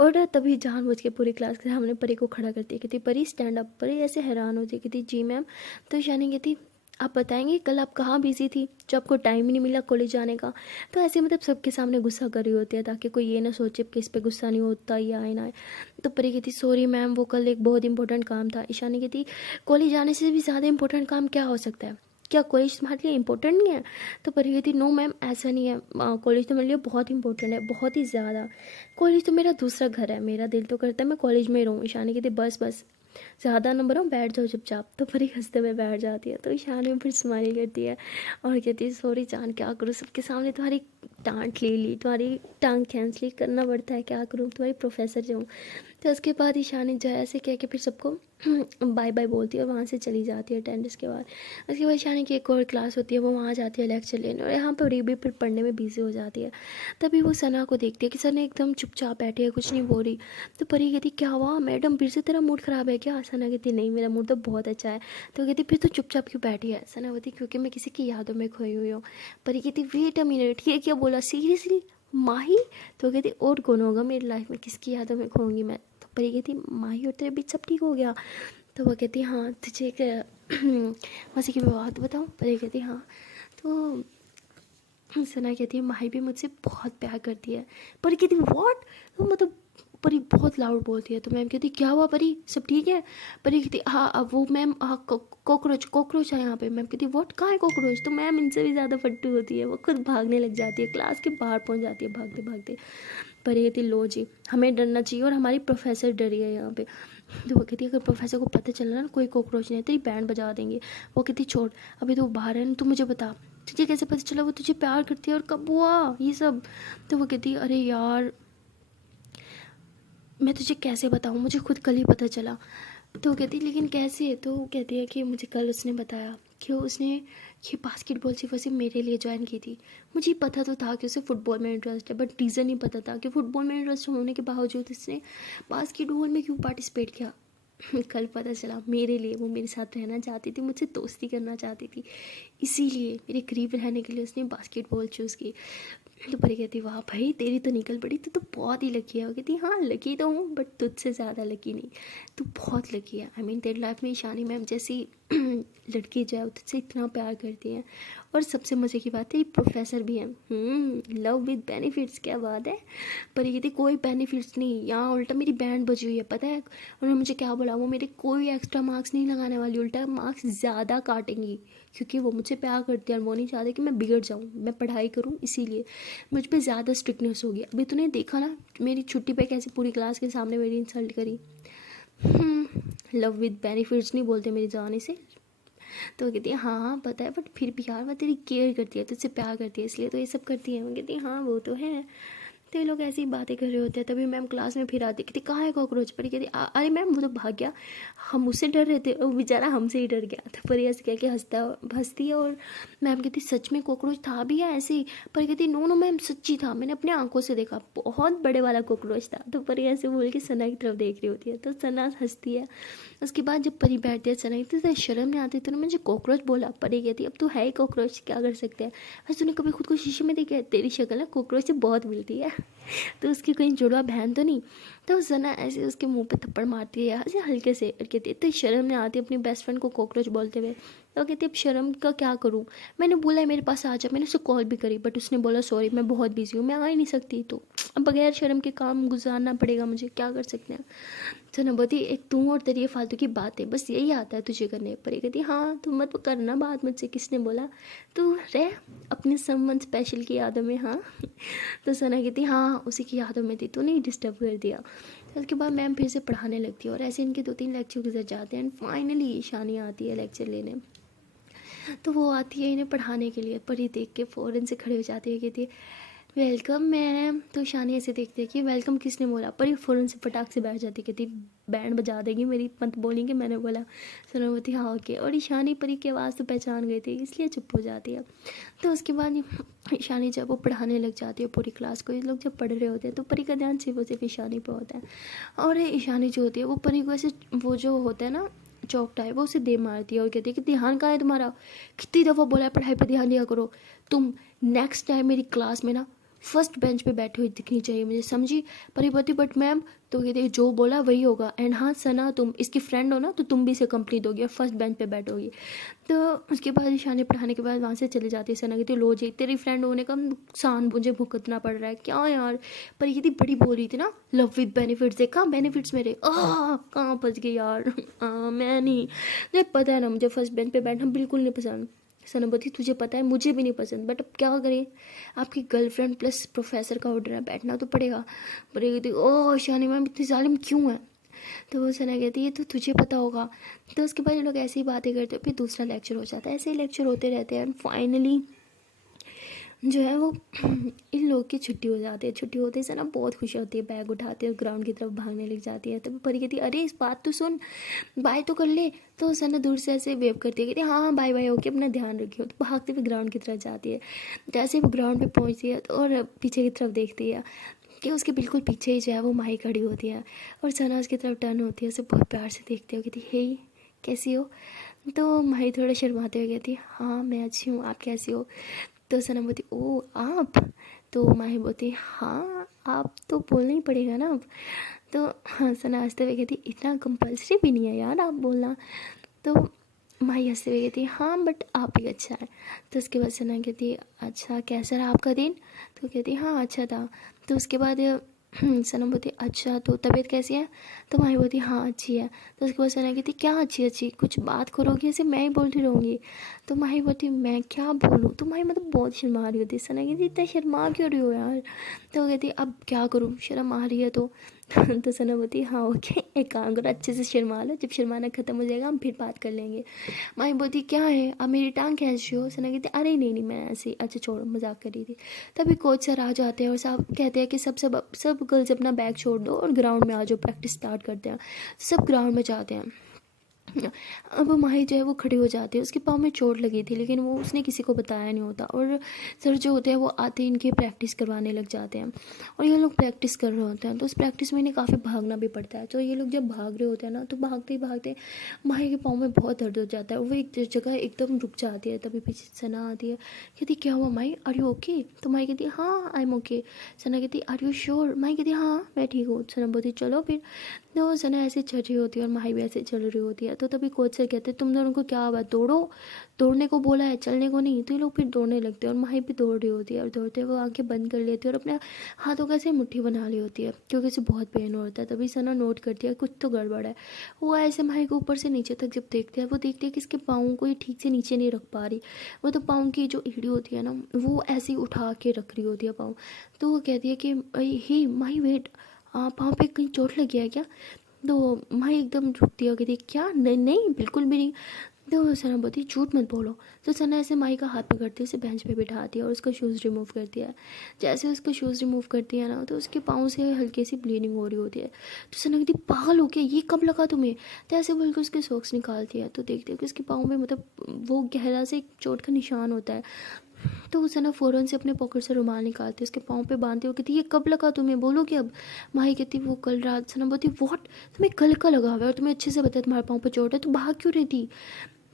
और तभी जानबूझ के पूरी क्लास के सामने परी को खड़ा करती है, कहती परी स्टैंड अप। परी ऐसे हैरान होती है, कहती जी मैम। तो ईशानी कहती आप बताएंगे कल आप कहाँ बिजी थी जब आपको टाइम ही नहीं मिला कॉलेज जाने का? तो ऐसे मतलब सबके सामने गुस्सा कर रही होती है ताकि कोई ये ना सोचे कि इस पर गुस्सा नहीं होता या आए ना आए। तो परी कहती सॉरी मैम, वो कल एक बहुत इंपॉर्टेंट काम था। ईशानी कहती कॉलेज जाने से भी ज़्यादा इंपॉर्टेंट काम क्या हो सकता है? क्या कॉलेज तुम्हारे लिए इंपॉर्टेंट नहीं है? तो परी कहती नो मैम ऐसा नहीं है, कॉलेज तो मेरे लिए बहुत इंपॉर्टेंट है, बहुत ही ज़्यादा। कॉलेज तो मेरा दूसरा घर है, मेरा दिल तो करता है मैं कॉलेज में रहूँ। ईशानी कहती बस बस ज़्यादा ना बनो, बैठ जाओ चुपचाप। तो परी हंसते हुए बैठ जाती है। तो ईशानी फिर स्माइल करती है और कहती है सॉरी जान, क्या करूँ, सबके सामने तुम्हारी डांट ले ली, तुम्हारी टांग खींच ली, करना पड़ता है, क्या करूँ, तुम्हारी प्रोफेसर जो हूँ। तो उसके बाद ईशानी जो है ऐसे कह के फिर सबको बाय बाय बोलती है और वहाँ से चली जाती है अटेंडेंस के बाद। उसके बाद ईशानी की एक और क्लास होती है, वो वहाँ जाती है लेक्चर लेने और यहाँ पर भी फिर पढ़ने में बिजी हो जाती है। तभी वो सना को देखती है कि सना एकदम चुपचाप बैठी है, कुछ नहीं बोल रही। तो परी कहती क्या हुआ मैडम, फिर से तेरा मूड ख़राब है क्या? सना कहती नहीं मेरा मूड तो बहुत अच्छा है। तो कहती फिर तो चुपचाप क्यों बैठी है? सना कहती क्योंकि मैं किसी की यादों में खोई हुई हूँ। परी कहती वेट अ मिनट, ये क्या बोला, सीरियसली माही? तो कहती और कौन होगा मेरी लाइफ में, किसकी यादों में खोऊंगी मैं? तो परी कहती माही और तेरे बीच सब ठीक हो गया? तो वो कहती हाँ तुझे एक मज़े की बात बताऊँ? परी कहती हाँ। तो सना कहती है माही भी मुझसे बहुत प्यार करती है। परी कहती व्हाट? तो मतलब परी बहुत लाउड बोलती है। तो मैम कहती क्या हुआ परी, सब ठीक है? परी कहती हाँ अब वो मैम हाँ कॉकरोच कॉकरोच है यहाँ पे। मैम कहती व्हाट, कहाँ है कॉकरोच? तो मैम इनसे भी ज़्यादा फट्टू होती है, वो खुद भागने लग जाती है, क्लास के बाहर पहुँच जाती है भागते भागते। परी कहती लो जी हमें डरना चाहिए और हमारी प्रोफेसर डरी है यहाँ पे। तो वो कहती है अगर प्रोफेसर को पता चला ना कोई कॉकरोच नहीं है तेरी बैंड बजा देंगे। वो कहती छोड़ अभी तो बाहर है ना, तू मुझे बता तुझे कैसे पता चला वो तुझे प्यार करती है और कब हुआ ये सब? तो वो कहती है अरे यार मैं तुझे कैसे बताऊँ, मुझे खुद कल ही पता चला। तो वो कहती लेकिन कैसे? तो वो कहती है कि मुझे कल उसने बताया। कि उसने ये बास्केटबॉल सिर्फ और सिर्फ मेरे लिए ज्वाइन की थी। मुझे पता तो था कि उसे फुटबॉल में इंटरेस्ट है, बट रीज़न नहीं पता था कि फुटबॉल में इंटरेस्ट होने के बावजूद इसने बास्केटबॉल में क्यों पार्टिसिपेट किया। कल पता चला मेरे लिए वो मेरे साथ रहना चाहती थी, मुझसे दोस्ती करना चाहती थी, इसीलिए मेरे करीब रहने के लिए उसने बास्केटबॉल चूज़ की। तो परी कहती वाह भाई तेरी तो निकल पड़ी, तू तो बहुत ही लकी है। वो कहती हाँ लकी तो हूँ बट तुझसे ज़्यादा लकी नहीं, तू बहुत लकी है। आई मीन तेरी लाइफ में ईशानी मैम जैसी लड़की जो है वो तुझसे इतना प्यार करती है, और सबसे मज़े की बात है ये प्रोफेसर भी हैं। लव विद बेनिफिट्स, क्या बात है। पर ये थी कोई बेनिफिट्स नहीं, यहाँ उल्टा मेरी बैंड बजी हुई है पता है। उन्होंने मुझे क्या बोला, वो मेरे कोई एक्स्ट्रा मार्क्स नहीं लगाने वाली, उल्टा मार्क्स ज़्यादा काटेंगी, क्योंकि वो मुझसे प्यार करती है और वो नहीं चाहते कि मैं बिगड़ जाऊँ, मैं पढ़ाई करूँ, इसीलिए मुझ पर ज़्यादा स्ट्रिक्टनेस होगी। अभी तूने देखा ना मेरी छुट्टी पे कैसे पूरी क्लास के सामने मेरी इंसल्ट करी। लव विद बेनिफिट्स नहीं बोलते मेरी जाने से। तो वो कहती है हाँ हाँ पता है, बट फिर भी यार वो तेरी केयर करती है, तुझसे प्यार करती है, इसलिए तो ये सब करती है। वो कहती है हाँ वो तो है। तो ये लोग ऐसी बातें कर रहे होते हैं, तभी मैम क्लास में फिर आती, कहती कहाँ है कॉकरोच। परी कहती अरे मैम वो तो भाग गया, हम उससे डर रहे थे, वो बेचारा हमसे ही डर गया। तो परी ऐसे कह के हंसती है, और मैम कहती सच में कॉकरोच था भी है ऐसे ही। परी कहती नो नो मैम सच्ची था, मैंने अपने आंखों से देखा, बहुत बड़े वाला कॉकरोच था। तो परी ऐसे बोल के सना की तरफ देख रही होती है, तो सना हंसती है। उसके बाद जब परी बैठती है सना कहती है शर्म नहीं आती तूने मुझे कॉकरोच बोला। परी कहती अब तू है ही कॉकरोच, क्या कर सकते हैं। वैसे तूने कभी खुद को शीशे में देखा है, तेरी शक्ल ना कॉकरोच से बहुत मिलती है। तो उसकी कोई जुड़वा बहन तो नहीं। तो सना ऐसे उसके मुंह पे थप्पड़ मारती है ऐसे हल्के से, और कहती है इतनी शर्म नहीं आती अपनी बेस्ट फ्रेंड को कॉकरोच बोलते हुए। तो कहती अब शर्म का क्या करूँ, मैंने बोला है मेरे पास आ जा, मैंने उसे कॉल भी करी बट उसने बोला सॉरी मैं बहुत बिजी हूँ, मैं आ ही नहीं सकती। तो अब बगैर शर्म के काम गुजारना पड़ेगा मुझे, क्या कर सकते हैं। तो नबती एक तू और तेरी ये फालतू की बात है, बस यही आता है तुझे करने। पर ये कहती हाँ तू मत करना बात मुझसे, किसने बोला, तू रह अपने समवन स्पेशल की यादों में। हाँ तो सना कहती हाँ उसी की यादों में थी, तू नहीं डिस्टर्ब कर दिया। तो उसके बाद मैम फिर से पढ़ाने लगती है, और ऐसे इनके 2-3 लेक्चर गुजर जाते हैं, एंड फाइनली ईशानी आती है लेक्चर लेने। तो वो आती है इन्हें पढ़ाने के लिए, पर ये देख के फ़ौरन से खड़े हो जाती है, कहती है वेलकम मैम। तो ईशानी ऐसे देखती है कि वेलकम किसने बोला, पर ये फ़ौरन से फटाक से बैठ जाती है, कहती बैंड बजा देगी मेरी, मत बोलेंगे मैंने बोला। सोनावती हाँ ओके, और ईशानी परी की आवाज़ तो पहचान गई थी इसलिए चुप हो जाती है। तो उसके बाद ईशानी जब वो पढ़ाने लग जाती है पूरी क्लास को, ये लोग जब पढ़ रहे होते हैं तो परी का ध्यान सिर्फ और सिर्फ ईशानी पर होता है, और ईशानी जो होती है वो परी को ऐसे वो जो होता है ना चौक टाइप, वो उसे दे मारती है और कहती है कि ध्यान कहाँ है तुम्हारा, कितनी दफ़ा बोला है पढ़ाई पे ध्यान दिया करो, तुम नेक्स्ट टाइम मेरी क्लास में ना फर्स्ट बेंच पे बैठी हुई दिखनी चाहिए मुझे, समझी। परी बोलती बट मैम। तो कहते जो बोला वही होगा, एंड हाँ सना तुम इसकी फ्रेंड हो ना, तो तुम भी इसे कंप्लीट दोगी और फर्स्ट बेंच पे बैठोगी। तो उसके बाद ईशानी पढ़ाने के बाद वहाँ से चली जाती है। सना कहती लो जी तेरी फ्रेंड होने का नुकसान मुझे भुगतना पड़ रहा है, क्या यार। पर ये थी बड़ी बोल रही थी ना लव विद बेनिफिट्स, देखा बेनिफिट्स मेरे कहाँ फंस गई यार। मैं नहीं पता है ना मुझे फर्स्ट बेंच पे बैठना बिल्कुल नहीं पसंद। सनावती तुझे पता है मुझे भी नहीं पसंद, बट अब क्या करें, आपकी गर्लफ्रेंड प्लस प्रोफेसर का ऑर्डर है, बैठना तो पड़ेगा। पर ये कहती ओह शानी मैम इतनी जालिम क्यों है। तो वो सना कहती है तो तुझे पता होगा। तो उसके बाद ये लोग ऐसी ही बातें करते, फिर दूसरा लेक्चर हो जाता है, ऐसे ही लेक्चर होते रहते हैं। फाइनली जो है वो इन लोग की छुट्टी हो जाती है। छुट्टी होते से ना बहुत खुशी होती है, बैग उठाते हैं और ग्राउंड की तरफ भागने लग जाती है। तो परी कहती अरे इस बात तो सुन, बाय तो कर ले। तो सना दूर से ऐसे वेव करती है, कहती हाँ हाँ बाय बाय ओके अपना ध्यान रखियो। तो भागते हुए ग्राउंड की तरफ जाती है। जैसे वो ग्राउंड पे पहुंचती है और पीछे की तरफ देखती है कि उसके बिल्कुल पीछे ही जो है वो माही खड़ी होती है, और सना उसकी तरफ टर्न होती है, उसे बहुत प्यार से देखती है, कहती हे कैसी हो। तो माही थोड़ा शर्माते हुए कहती हाँ मैं अच्छी हूँ, आप कैसी हो। तो सना बोलती ओ आप। तो माही बोलती हाँ आप तो बोलना ही पड़ेगा ना अब। तो हाँ सना हंसते हुए कहती इतना कंपल्सरी भी नहीं है यार आप बोलना। तो माही हंसते हुए कहती हाँ बट आप ही अच्छा है। तो उसके बाद सना कहती अच्छा कैसा रहा आपका दिन। तो कहती हाँ अच्छा था। तो उसके बाद सना बोलती अच्छा तो तबीयत कैसी है। तो माही बोलती हाँ अच्छी है। तो उसके बाद सना कहती क्या अच्छी अच्छी, कुछ बात करोगी, ऐसे मैं ही बोलती रहूँगी। तो माही बोलती मैं क्या बोलूँ। तो माही मतलब बहुत शर्मा रही होती। सना कहती इतना शर्मा क्यों रही हो यार। तो वो कहती अब क्या करूँ शर्म आ रही है तो। तो सना बोलती हाँ ओके एक काम करो अच्छे से शर्मा लो, जब शर्माना ख़त्म हो जाएगा हम फिर बात कर लेंगे। माही बोलती क्या है अब मेरी टांग कैसी हो। सना कहती अरे नहीं मैं ऐसे ही, अच्छा छोड़ो मजाक कर रही थी। तभी कोच सर आ जाते हैं और साहब कहते हैं कि सब गर्ल्स अपना बैग छोड़ दो और ग्राउंड में आ जाओ, प्रैक्टिस स्टार्ट करते हैं। सब ग्राउंड में जाते हैं। अब माही जो है वो खड़ी हो जाती है, उसके पाँव में चोट लगी थी लेकिन वो उसने किसी को बताया नहीं होता। और सर जो होते हैं वो आते ही इनके प्रैक्टिस करवाने लग जाते हैं और ये लोग प्रैक्टिस कर रहे होते हैं। तो उस प्रैक्टिस में इन्हें काफ़ी भागना भी पड़ता है। तो ये लोग जब भाग रहे होते हैं ना, तो भागते ही भागते माही के पाँव में बहुत दर्द हो जाता है। वो एक जगह एकदम रुक जाती है। तभी पीछे सना आती है, कहती क्या हुआ माही, आर यू ओके? तो माही कहती हाँ आई एम ओके। सना कहती आर यू श्योर? माही कहती हाँ मैं ठीक हूँ। सना बोलती चलो फिर। तो सना ऐसे चल रही होती है और माही भी ऐसे चल रही होती है। तो तभी कोच सर कहते हैं तुम दोनों को क्या हुआ, दौड़ो, दौड़ने को बोला है, चलने को नहीं। तो ये लोग फिर दौड़ने लगते हैं और माही भी दौड़ रही होती है और दौड़ते वो आंखें बंद कर लेती है और अपने हाथों का ऐसे मुट्ठी बना ली होती है क्योंकि उसे बहुत पेन होता है। तभी सना नोट करती है कुछ तो गड़बड़ है। वो ऐसे माही को ऊपर से नीचे तक जब देखते हैं, वो देखते हैं कि इसके पाँव को ये ठीक से नीचे नहीं रख पा रही। वो तो पाँव की जो एड़ी होती है ना, वो ऐसे ही उठा के रख रही होती है पाँव। तो वो कहती है कि हे माही वेट, पाँव पे कहीं चोट लगी है क्या? तो माही एकदम रुकती है, कहती क्या, नहीं नहीं बिल्कुल भी नहीं। तो सना बोलती झूठ मत बोलो। तो सना ऐसे माही का हाथ पकड़ती है, उसे बेंच पे बिठाती है और उसका शूज़ रिमूव करती है। जैसे उसका शूज़ रिमूव करती है ना, तो उसके पाँव से हल्की सी ब्लीडिंग हो रही होती है। तो सना कहती पागल हो गया, ये कब लगा तुम्हें? तो ऐसे बोल के उसके सॉक्स निकालती है। तो देखती है कि उसके पाँव में मतलब वो गहरा से एक चोट का निशान होता है। तो उसे ना फ़ौरन से अपने पॉकेट से रुमाल निकालती है, उसके पाँव पे बांधती है। वो कहती ये कब लगा तुम्हें, बोलो कि अब? माही कहती वो कल रात। सना बोलती वॉट, तुम्हें कल का लगा हुआ है और तुम्हें अच्छे से पता है तुम्हारे पाँव पे चोट है, तो भाग क्यों रही थी?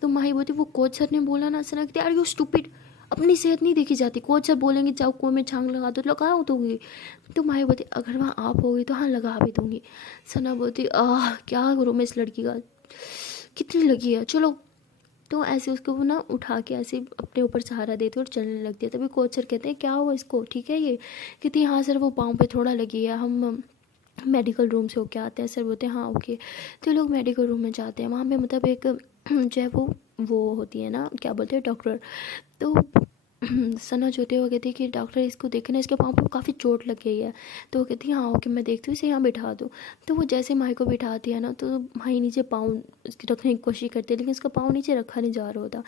तो माही बोलती वो कोच सर ने बोला ना। सना कहती आर यू स्टूपिड, अपनी सेहत नहीं देखी जाती, कोच सर बोलेंगे जाओ कुएं में छांग लगा दो, लगा दूंगी। तो माही बोलती अगर वहाँ आप होगी तो हाँ लगा भी दूंगी। सना बोलती क्या करूँ मैं इस लड़की का, कितनी लगी है, चलो। तो ऐसे उसको वो ना उठा के ऐसे अपने ऊपर सहारा देते और चलने लगती है। तभी कोच सर कहते हैं क्या हुआ इसको, ठीक है ये? कहती हाँ सर वो पाँव पे थोड़ा लगी है, हम मेडिकल रूम से होके आते हैं। सर बोलते हैं हाँ ओके। तो लोग मेडिकल रूम में जाते हैं। वहाँ पे मतलब एक जो है वो होती है ना, क्या बोलते हैं, डॉक्टर। तो सना जो होती है वो कहती है कि डॉक्टर इसको देखना, इसके पाँव पे काफ़ी चोट लग गई है। तो वो कहती है हाँ ओके मैं देखती हूँ, इसे यहाँ बिठा दो। तो वो जैसे माही को बिठाती है ना, तो माही नीचे पाँव उसकी रखने की कोशिश करती है लेकिन उसका पाँव नीचे रखा नहीं जा रहा होता।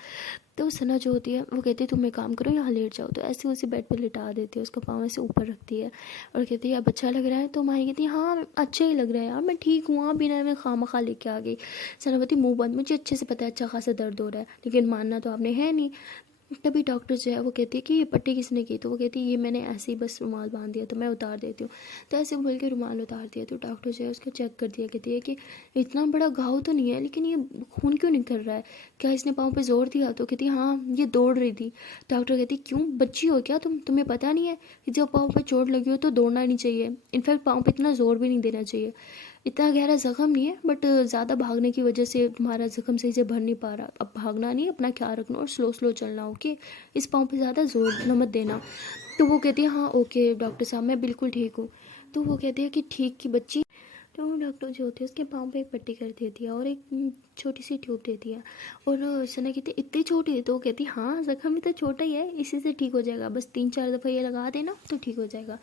तो सना जो होती है वो कहती है तुम एक काम करो यहाँ लेट जाओ। तो ऐसे उसे बेड पर लिटा देती है, उसका पाँव ऐसे ऊपर रखती है और कहती है अब अच्छा लग रहा है? तो माही कहती है हाँ अच्छा ही लग रहा है यार, मैं ठीक हूँ, हाँ बिना मैं खामखा लेके आ गई। सना बोलती मुँह बंद, मुझे अच्छे से पता है अच्छा खासा दर्द हो रहा है लेकिन मानना तो आपने है नहीं। तभी डॉक्टर जो है वो कहती है कि ये पट्टी किसने की? तो वो कहती है ये मैंने ऐसे ही बस रुमाल बांध दिया, तो मैं उतार देती हूँ। तो ऐसे बोल के रुमाल उतार दिया। तो डॉक्टर जो है उसको चेक कर दिया, कहती है कि इतना बड़ा घाव तो नहीं है लेकिन ये खून क्यों निकल रहा है, क्या इसने पाँव पे जोर दिया? तो कहती है हाँ ये दौड़ रही थी। डॉक्टर कहती क्यों, बच्ची हो क्या तुम, तुम्हें पता नहीं है कि जब पाँव पे चोट लगी हो तो दौड़ना नहीं चाहिए, इनफैक्ट पाँव पे इतना जोर भी नहीं देना चाहिए। इतना गहरा ज़ख्म नहीं है बट ज़्यादा भागने की वजह से तुम्हारा ज़ख्म सही से भर नहीं पा रहा। अब भागना नहीं, अपना ख्याल रखना और स्लो स्लो चलना, ओके? इस पाँव पे ज़्यादा जोर न मत देना। तो वो कहती है हाँ ओके डॉक्टर साहब मैं बिल्कुल ठीक हूँ। तो वो कहती है कि ठीक की बच्ची। तो डॉक्टर जो होती है उसके पाँव पे एक पट्टी कर देती है और एक छोटी सी ट्यूब देती है। और सना कहती है इतनी छोटी? तो वो कहती है हाँ जख्म भी तो छोटा ही है, इसी से ठीक हो जाएगा, बस 3-4 दफ़ा ये लगा देना तो ठीक हो जाएगा।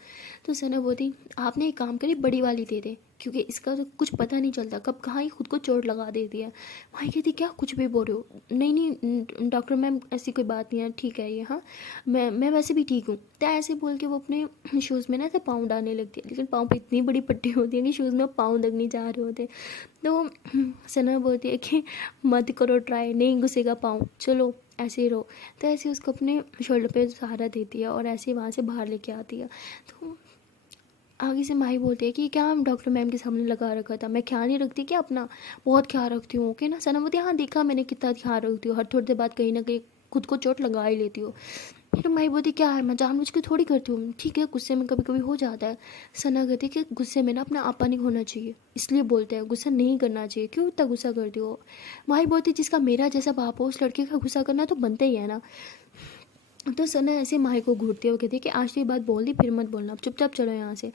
तो सना बोलती आपने एक काम करी बड़ी वाली दे दे क्योंकि इसका तो कुछ पता नहीं चलता कब कहाँ ही खुद को चोट लगा देती है। वहीं कहती क्या कुछ भी बोल रहे हो? नहीं नहीं डॉक्टर मैम ऐसी कोई बात नहीं है, ठीक है ये, हाँ मैं वैसे भी ठीक हूँ। तो ऐसे बोल के वो अपने शूज़ में ना ऐसे पाँव डालने लगती है लेकिन पाँव पे इतनी बड़ी पट्टी होती है कि शूज़ में पाँव तक नहीं जा रहे होते। तो सना बोलती है कि मत करो ट्राई, नहीं घुसेगा पाँव, चलो ऐसे ही रहो। तो ऐसे उसको अपने शोल्डर पे सहारा देती है और ऐसे ही वहाँ से बाहर लेके आती है। तो आगे से माही बोलती है कि क्या हम डॉक्टर मैम के सामने लगा रखा था, मैं ख्याल नहीं रखती क्या अपना? बहुत ख्याल रखती हूँ ओके ना? सना बोलती है हाँ देखा मैंने कितना ख्याल रखती हूँ, हर थोड़ी देर बाद कहीं ना कहीं खुद को चोट लगा ही लेती हो। तो माही बोलती क्या है मैं जानबूझ के थोड़ी करती हूँ, ठीक है गुस्से में कभी कभी हो जाता है। सना कहती है कि गुस्से में ना अपना आपा नहीं होना चाहिए, इसलिए बोलते हैं गुस्सा नहीं करना चाहिए, क्यों इतना गुस्सा करती हो? माही बोलती जिसका मेरा जैसा बाप हो उस लड़के का गुस्सा करना तो बनता ही है ना। तो सना ऐसे माही को घूरती है, वो कहती है कि आज तो ये बात बोल दी फिर मत बोलना, चुपचाप चलो यहाँ से।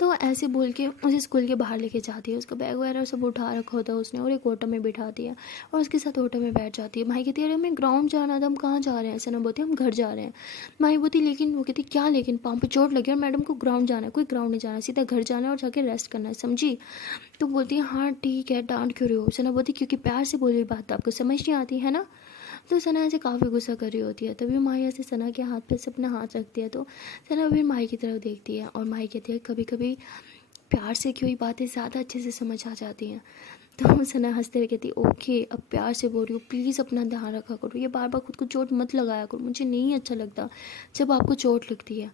तो ऐसे बोल के उसे स्कूल के बाहर लेके जाती है, उसका बैग वगैरह सब उठा रखा होता है उसने और एक ऑटो में बिठाती है और उसके साथ ऑटो में बैठ जाती है। माही कहती है अरे हमें ग्राउंड जाना था, हम कहाँ जा रहे हैं? सना बोलती है हम घर जा रहे हैं। माही बोलती लेकिन, वो कहती क्या लेकिन, पाँव पे चोट लगी और मैडम को ग्राउंड जाना है? कोई ग्राउंड नहीं जाना, सीधा घर जाना है और जाके रेस्ट करना है, समझी? तो बोलती है हाँ ठीक है, डांट क्यों रही हो? सना बोलती क्योंकि प्यार से बोली बात आपको समझ नहीं आती है ना। तो सना ऐसे काफ़ी गुस्सा कर रही होती है। तभी माही ऐसे सना के हाथ पे से अपना हाथ रखती है। तो सना फिर माही की तरफ देखती है और माही कहती है कभी कभी प्यार से की हुई बातें ज़्यादा अच्छे से समझ आ जाती हैं। तो सना हंसते हुए कहती ओके, अब प्यार से बोल रही हूँ, प्लीज़ अपना ध्यान रखा करो, ये बार बार खुद को चोट मत लगाया करो, मुझे नहीं अच्छा लगता जब आपको चोट लगती है।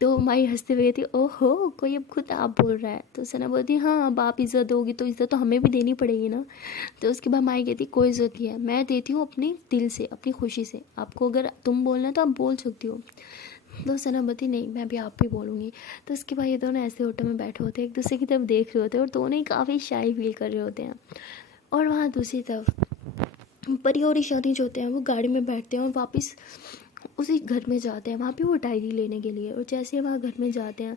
तो माई हंसते हुए कहती ओहो, कोई अब खुद आप बोल रहा है। तो सना बोलती हाँ, अब आप इज़्ज़त दोगी तो इज़्ज़त तो हमें भी देनी पड़ेगी ना। तो उसके बाद माई कहती कोई इज़्ज़त नहीं है, मैं देती हूँ अपने दिल से, अपनी खुशी से, आपको अगर तुम बोलना है तो आप बोल सकती हो। तो सना बोलती नहीं, मैं भी आप ही बोलूँगी। तो उसके बाद ये दोनों ऐसे होटल में बैठे होते हैं, एक दूसरे की तरफ देख रहे होते हैं और दोनों ही काफ़ी शाई फील कर रहे होते हैं। और वहाँ दूसरी तरफ परी और ईशानी जो होते हैं वो गाड़ी में बैठते हैं और वापस उसी घर में जाते हैं, वहाँ पे वो डायरी लेने के लिए। और जैसे वहाँ घर में जाते हैं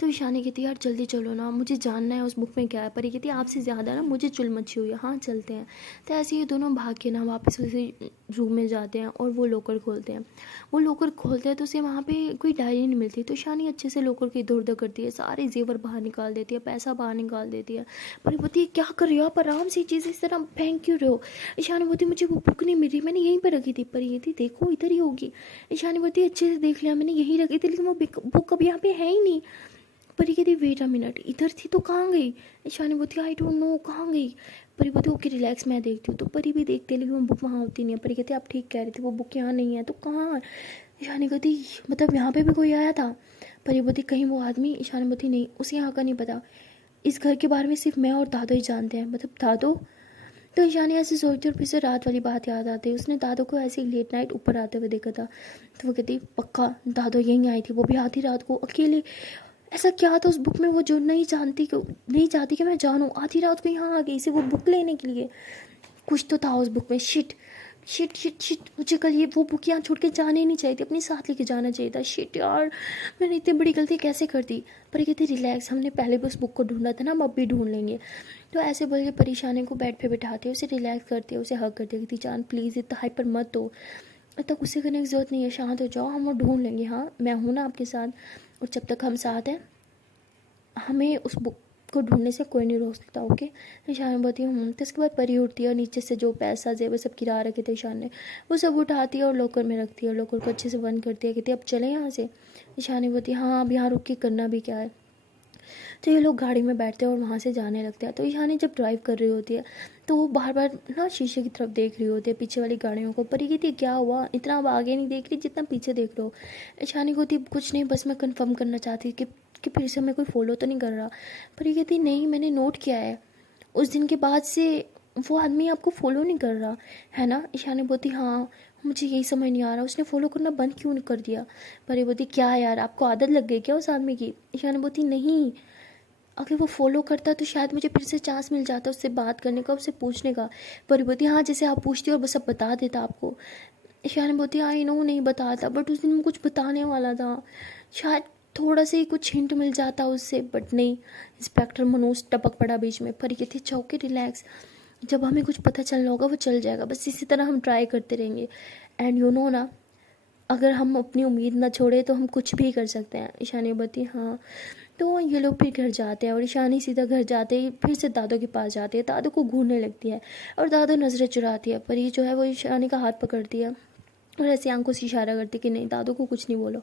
तो ईशानी कहती है यार जल्दी चलो ना, मुझे जानना है उस बुक में क्या है। पर ये कहती है आपसे ज़्यादा ना मुझे चुल मची हुई है, हाँ चलते हैं। तो ऐसे ये दोनों भाग के ना वापस उसी रूम में जाते हैं और वो लॉकर खोलते हैं। वो लॉकर खोलते हैं तो उसे वहाँ पे कोई डायरी नहीं मिलती। तो ईशानी अच्छे से लॉकर की इधर उधर करती है, सारे जेवर बाहर निकाल देती है, पैसा बाहर निकाल देती है। पर ये बोलती है क्या कर रही हो आप, आराम से चीज़ इस तरह फेंक क्यों रहे हो। ईशानी बोलती मुझे वो बुक नहीं मिल रही, मैंने यहीं पर रखी थी। पर ये थी देखो इधर ही होगी। ईशानी बोलती अच्छे से देख लिया मैंने, यहीं रखी थी, लेकिन वो बुक अब यहाँ पे है ही नहीं। परी कहती वेट अ मिनट, इधर थी तो कहाँ गई। ईशानी बोलती आई डोंट नो कहाँ गई। परी बोलती ओके रिलैक्स मैं देखती हूँ। तो परी भी देखती है लेकिन वो बुक वहाँ होती नहीं है। परी कहती आप ठीक कह रही थी, वो बुक यहाँ नहीं है तो कहाँ है। ईशानी कहती मतलब यहाँ पे भी कोई आया था। परी बोलती कहीं वो आदमी। ईशानी बोलती नहीं, उसे यहाँ का नहीं पता, इस घर के बारे में सिर्फ मैं और दादो ही जानते हैं। मतलब दादो। तो ईशानी ऐसे सोचती और फिर से रात वाली बात याद आती है, उसने दादो को ऐसे ही लेट नाइट ऊपर आते हुए देखा था। तो वो कहती पक्का दादो यहीं आई थी, वो भी आधी रात को अकेले। ऐसा क्या था उस बुक में वो जो नहीं चाहती कि मैं जानूँ, आधी रात को यहाँ आ गई इसे वो बुक लेने के लिए। कुछ तो था उस बुक में। शिट शिट शिट शिट, मुझे कल ये वो बुक यहाँ छोड़ के जाने ही नहीं चाहिए थी, अपने साथ लेके जाना चाहिए था। शिट यार, मैंने इतनी बड़ी गलती कैसे कर दी। पर ये कहती रिलैक्स, हमने पहले भी उस बुक को ढूंढा था ना, हम अब भी ढूंढ लेंगे। तो ऐसे बोल के परेशानी को बेड पे बिठाते उसे रिलैक्स करते उसे हग करते कहती जान प्लीज़ इतना हाइपर मत हो, इतना गुस्से करने की ज़रूरत नहीं है, शांत हो जाओ, हम वो ढूंढ लेंगे, हाँ मैं हूँ ना आपके साथ। और जब तक हम साथ हैं हमें उस बुक को ढूंढने से कोई नहीं रोक सकता। ओके। ईशान बोलती हूँ। तो इसके बाद परी उठती है और नीचे से जो पैसा जेवर सब गिरा रखे थे ईशान ने, वो सब उठाती है और लॉकर में रखती है और लॉकर को अच्छे से बंद करती है। कहती है अब चले यहाँ से। ईशानी बोलती है हाँ अब यहाँ रुक के करना भी क्या है। तो ये लोग गाड़ी में बैठते हैं और वहाँ से जाने लगते हैं। तो ईशानी जब ड्राइव कर रही होती है तो वो बार बार ना शीशे की तरफ देख रही होती है, पीछे वाली गाड़ियों को। परी कहती है क्या हुआ, इतना अब आगे नहीं देख रही जितना पीछे देख रहे हो। ईशानी कहती कुछ नहीं, बस मैं कंफर्म करना चाहती कि फिर से हमें कोई फॉलो तो नहीं कर रहा। पर ये कहती नहीं मैंने नोट किया है, उस दिन के बाद से वो आदमी आपको फॉलो नहीं कर रहा है ना। ईशानी बोलती हाँ मुझे यही समझ नहीं आ रहा उसने फॉलो करना बंद क्यों नहीं कर दिया। पर ये बोलती क्या यार आपको आदत लग गई क्या उस आदमी की। ईशानी बोलती नहीं, अगर वो फॉलो करता तो शायद मुझे फिर से चांस मिल जाता उससे बात करने का, उससे पूछने का। पर ये बोलती हाँ जैसे आप पूछती हो और बस अब बता देता आपको। ईशानी बोलती आई नो नहीं बताता, बट उस दिन कुछ बताने वाला था, शायद थोड़ा सा ही कुछ हिंट मिल जाता उससे, बट नहीं। इंस्पेक्टर मनोज टपक पड़ा बीच में। पर ये थी चौके रिलैक्स, जब हमें कुछ पता चलना होगा वो चल जाएगा, बस इसी तरह हम ट्राई करते रहेंगे। एंड यू नो ना, अगर हम अपनी उम्मीद ना छोड़े तो हम कुछ भी कर सकते हैं। ईशानी बोलती हाँ। तो ये लोग फिर घर जाते हैं और ईशानी सीधा घर जाते ही फिर से दादू के पास जाती है, दादू को घूरने लगती है और दादू नज़रें चुराती है। पर ये जो है वो ईशानी का हाथ पकड़ती है और ऐसे आंखों से इशारा करती कि नहीं दादू को कुछ नहीं बोलो।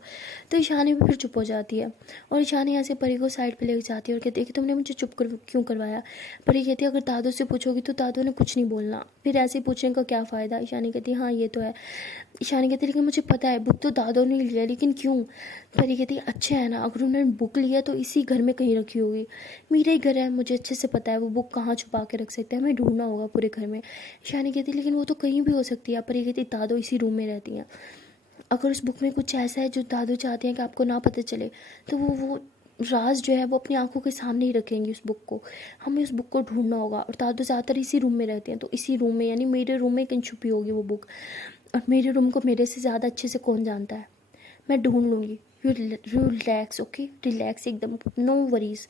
तो ईशानी भी फिर चुप हो जाती है और ईशानी ऐसे परी को साइड पे लेके जाती है और कहती है कि तुमने मुझे चुप क्यों करवाया। परी कहती है अगर दादू से पूछोगी तो दादू ने कुछ नहीं बोलना, फिर ऐसे पूछने का क्या फ़ायदा। ईशानी कहती है हाँ ये तो है। ईशानी कहती है लेकिन मुझे पता है बुक तो दादू ने लिया, लेकिन क्यों। परी कहती है अच्छा है ना, अगर उन्होंने बुक लिया तो इसी घर में कहीं रखी होगी, मेरा ही घर है, मुझे अच्छे से पता है वो बुक कहाँ छुपा के रख सकते हैं, हमें ढूंढना होगा पूरे घर में। ईशानी कहती है लेकिन वो तो कहीं भी हो सकती है। परी कहती दादू इसी रूम में रहती हैं, अगर उस बुक में कुछ ऐसा है जो दादू चाहते हैं कि आपको ना पता चले तो वो राज जो है वो अपनी आंखों के सामने ही रखेंगे उस बुक को, हमें उस बुक को ढूंढना होगा। और दादू ज़्यादातर इसी रूम में रहते हैं, तो इसी रूम में यानी मेरे रूम में कहीं छुपी होगी वो बुक। और मेरे रूम को मेरे से ज़्यादा अच्छे से कौन जानता है, मैं ढूंढ लूँगी। यू रिलैक्स ओके, रिलैक्स एकदम, नो वरीज।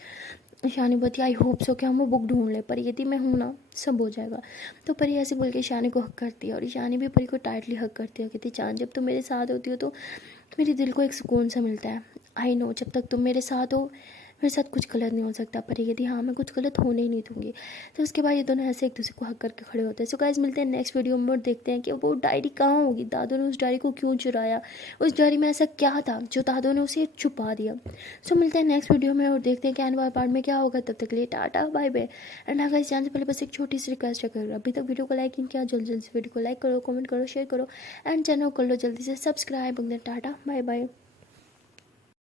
ईशानी बोलती आई होप सो कि हम वो बुक ढूंढ लें। परी कहती मैं हूँ ना, सब हो जाएगा। तो परी ऐसे बोल के ईशानी को हक करती है और ईशानी भी परी को टाइटली हक करती है। कहती चांद जब तुम मेरे साथ होती हो तो मेरे दिल को एक सुकून सा मिलता है। आई नो जब तक तुम मेरे साथ हो मेरे साथ कुछ गलत नहीं हो सकता, पर यदि हाँ मैं कुछ गलत होने ही नहीं दूँगी। तो उसके बाद ये दोनों ऐसे एक दूसरे को हक करके खड़े होते हैं। सो गाइस मिलते हैं नेक्स्ट वीडियो में और देखते हैं कि वो डायरी कहाँ होगी, दादू ने उस डायरी को क्यों चुराया, उस डायरी में ऐसा क्या था जो दादू ने उसे छुपा दिया। सो मिलते हैं नेक्स्ट वीडियो में और देखते हैं कि आने वाले पार्ट में क्या होगा। तब तक के लिए टाटा बाय बाय। एंड अगर जाने से पहले बस एक छोटी सी रिक्वेस्ट है, अगर अभी तक वीडियो को लाइक नहीं किया जल्दी जल्दी से वीडियो को लाइक करो, कमेंट करो, शेयर करो एंड चैनल कर लो जल्दी से सब्सक्राइब। Tata bye bye.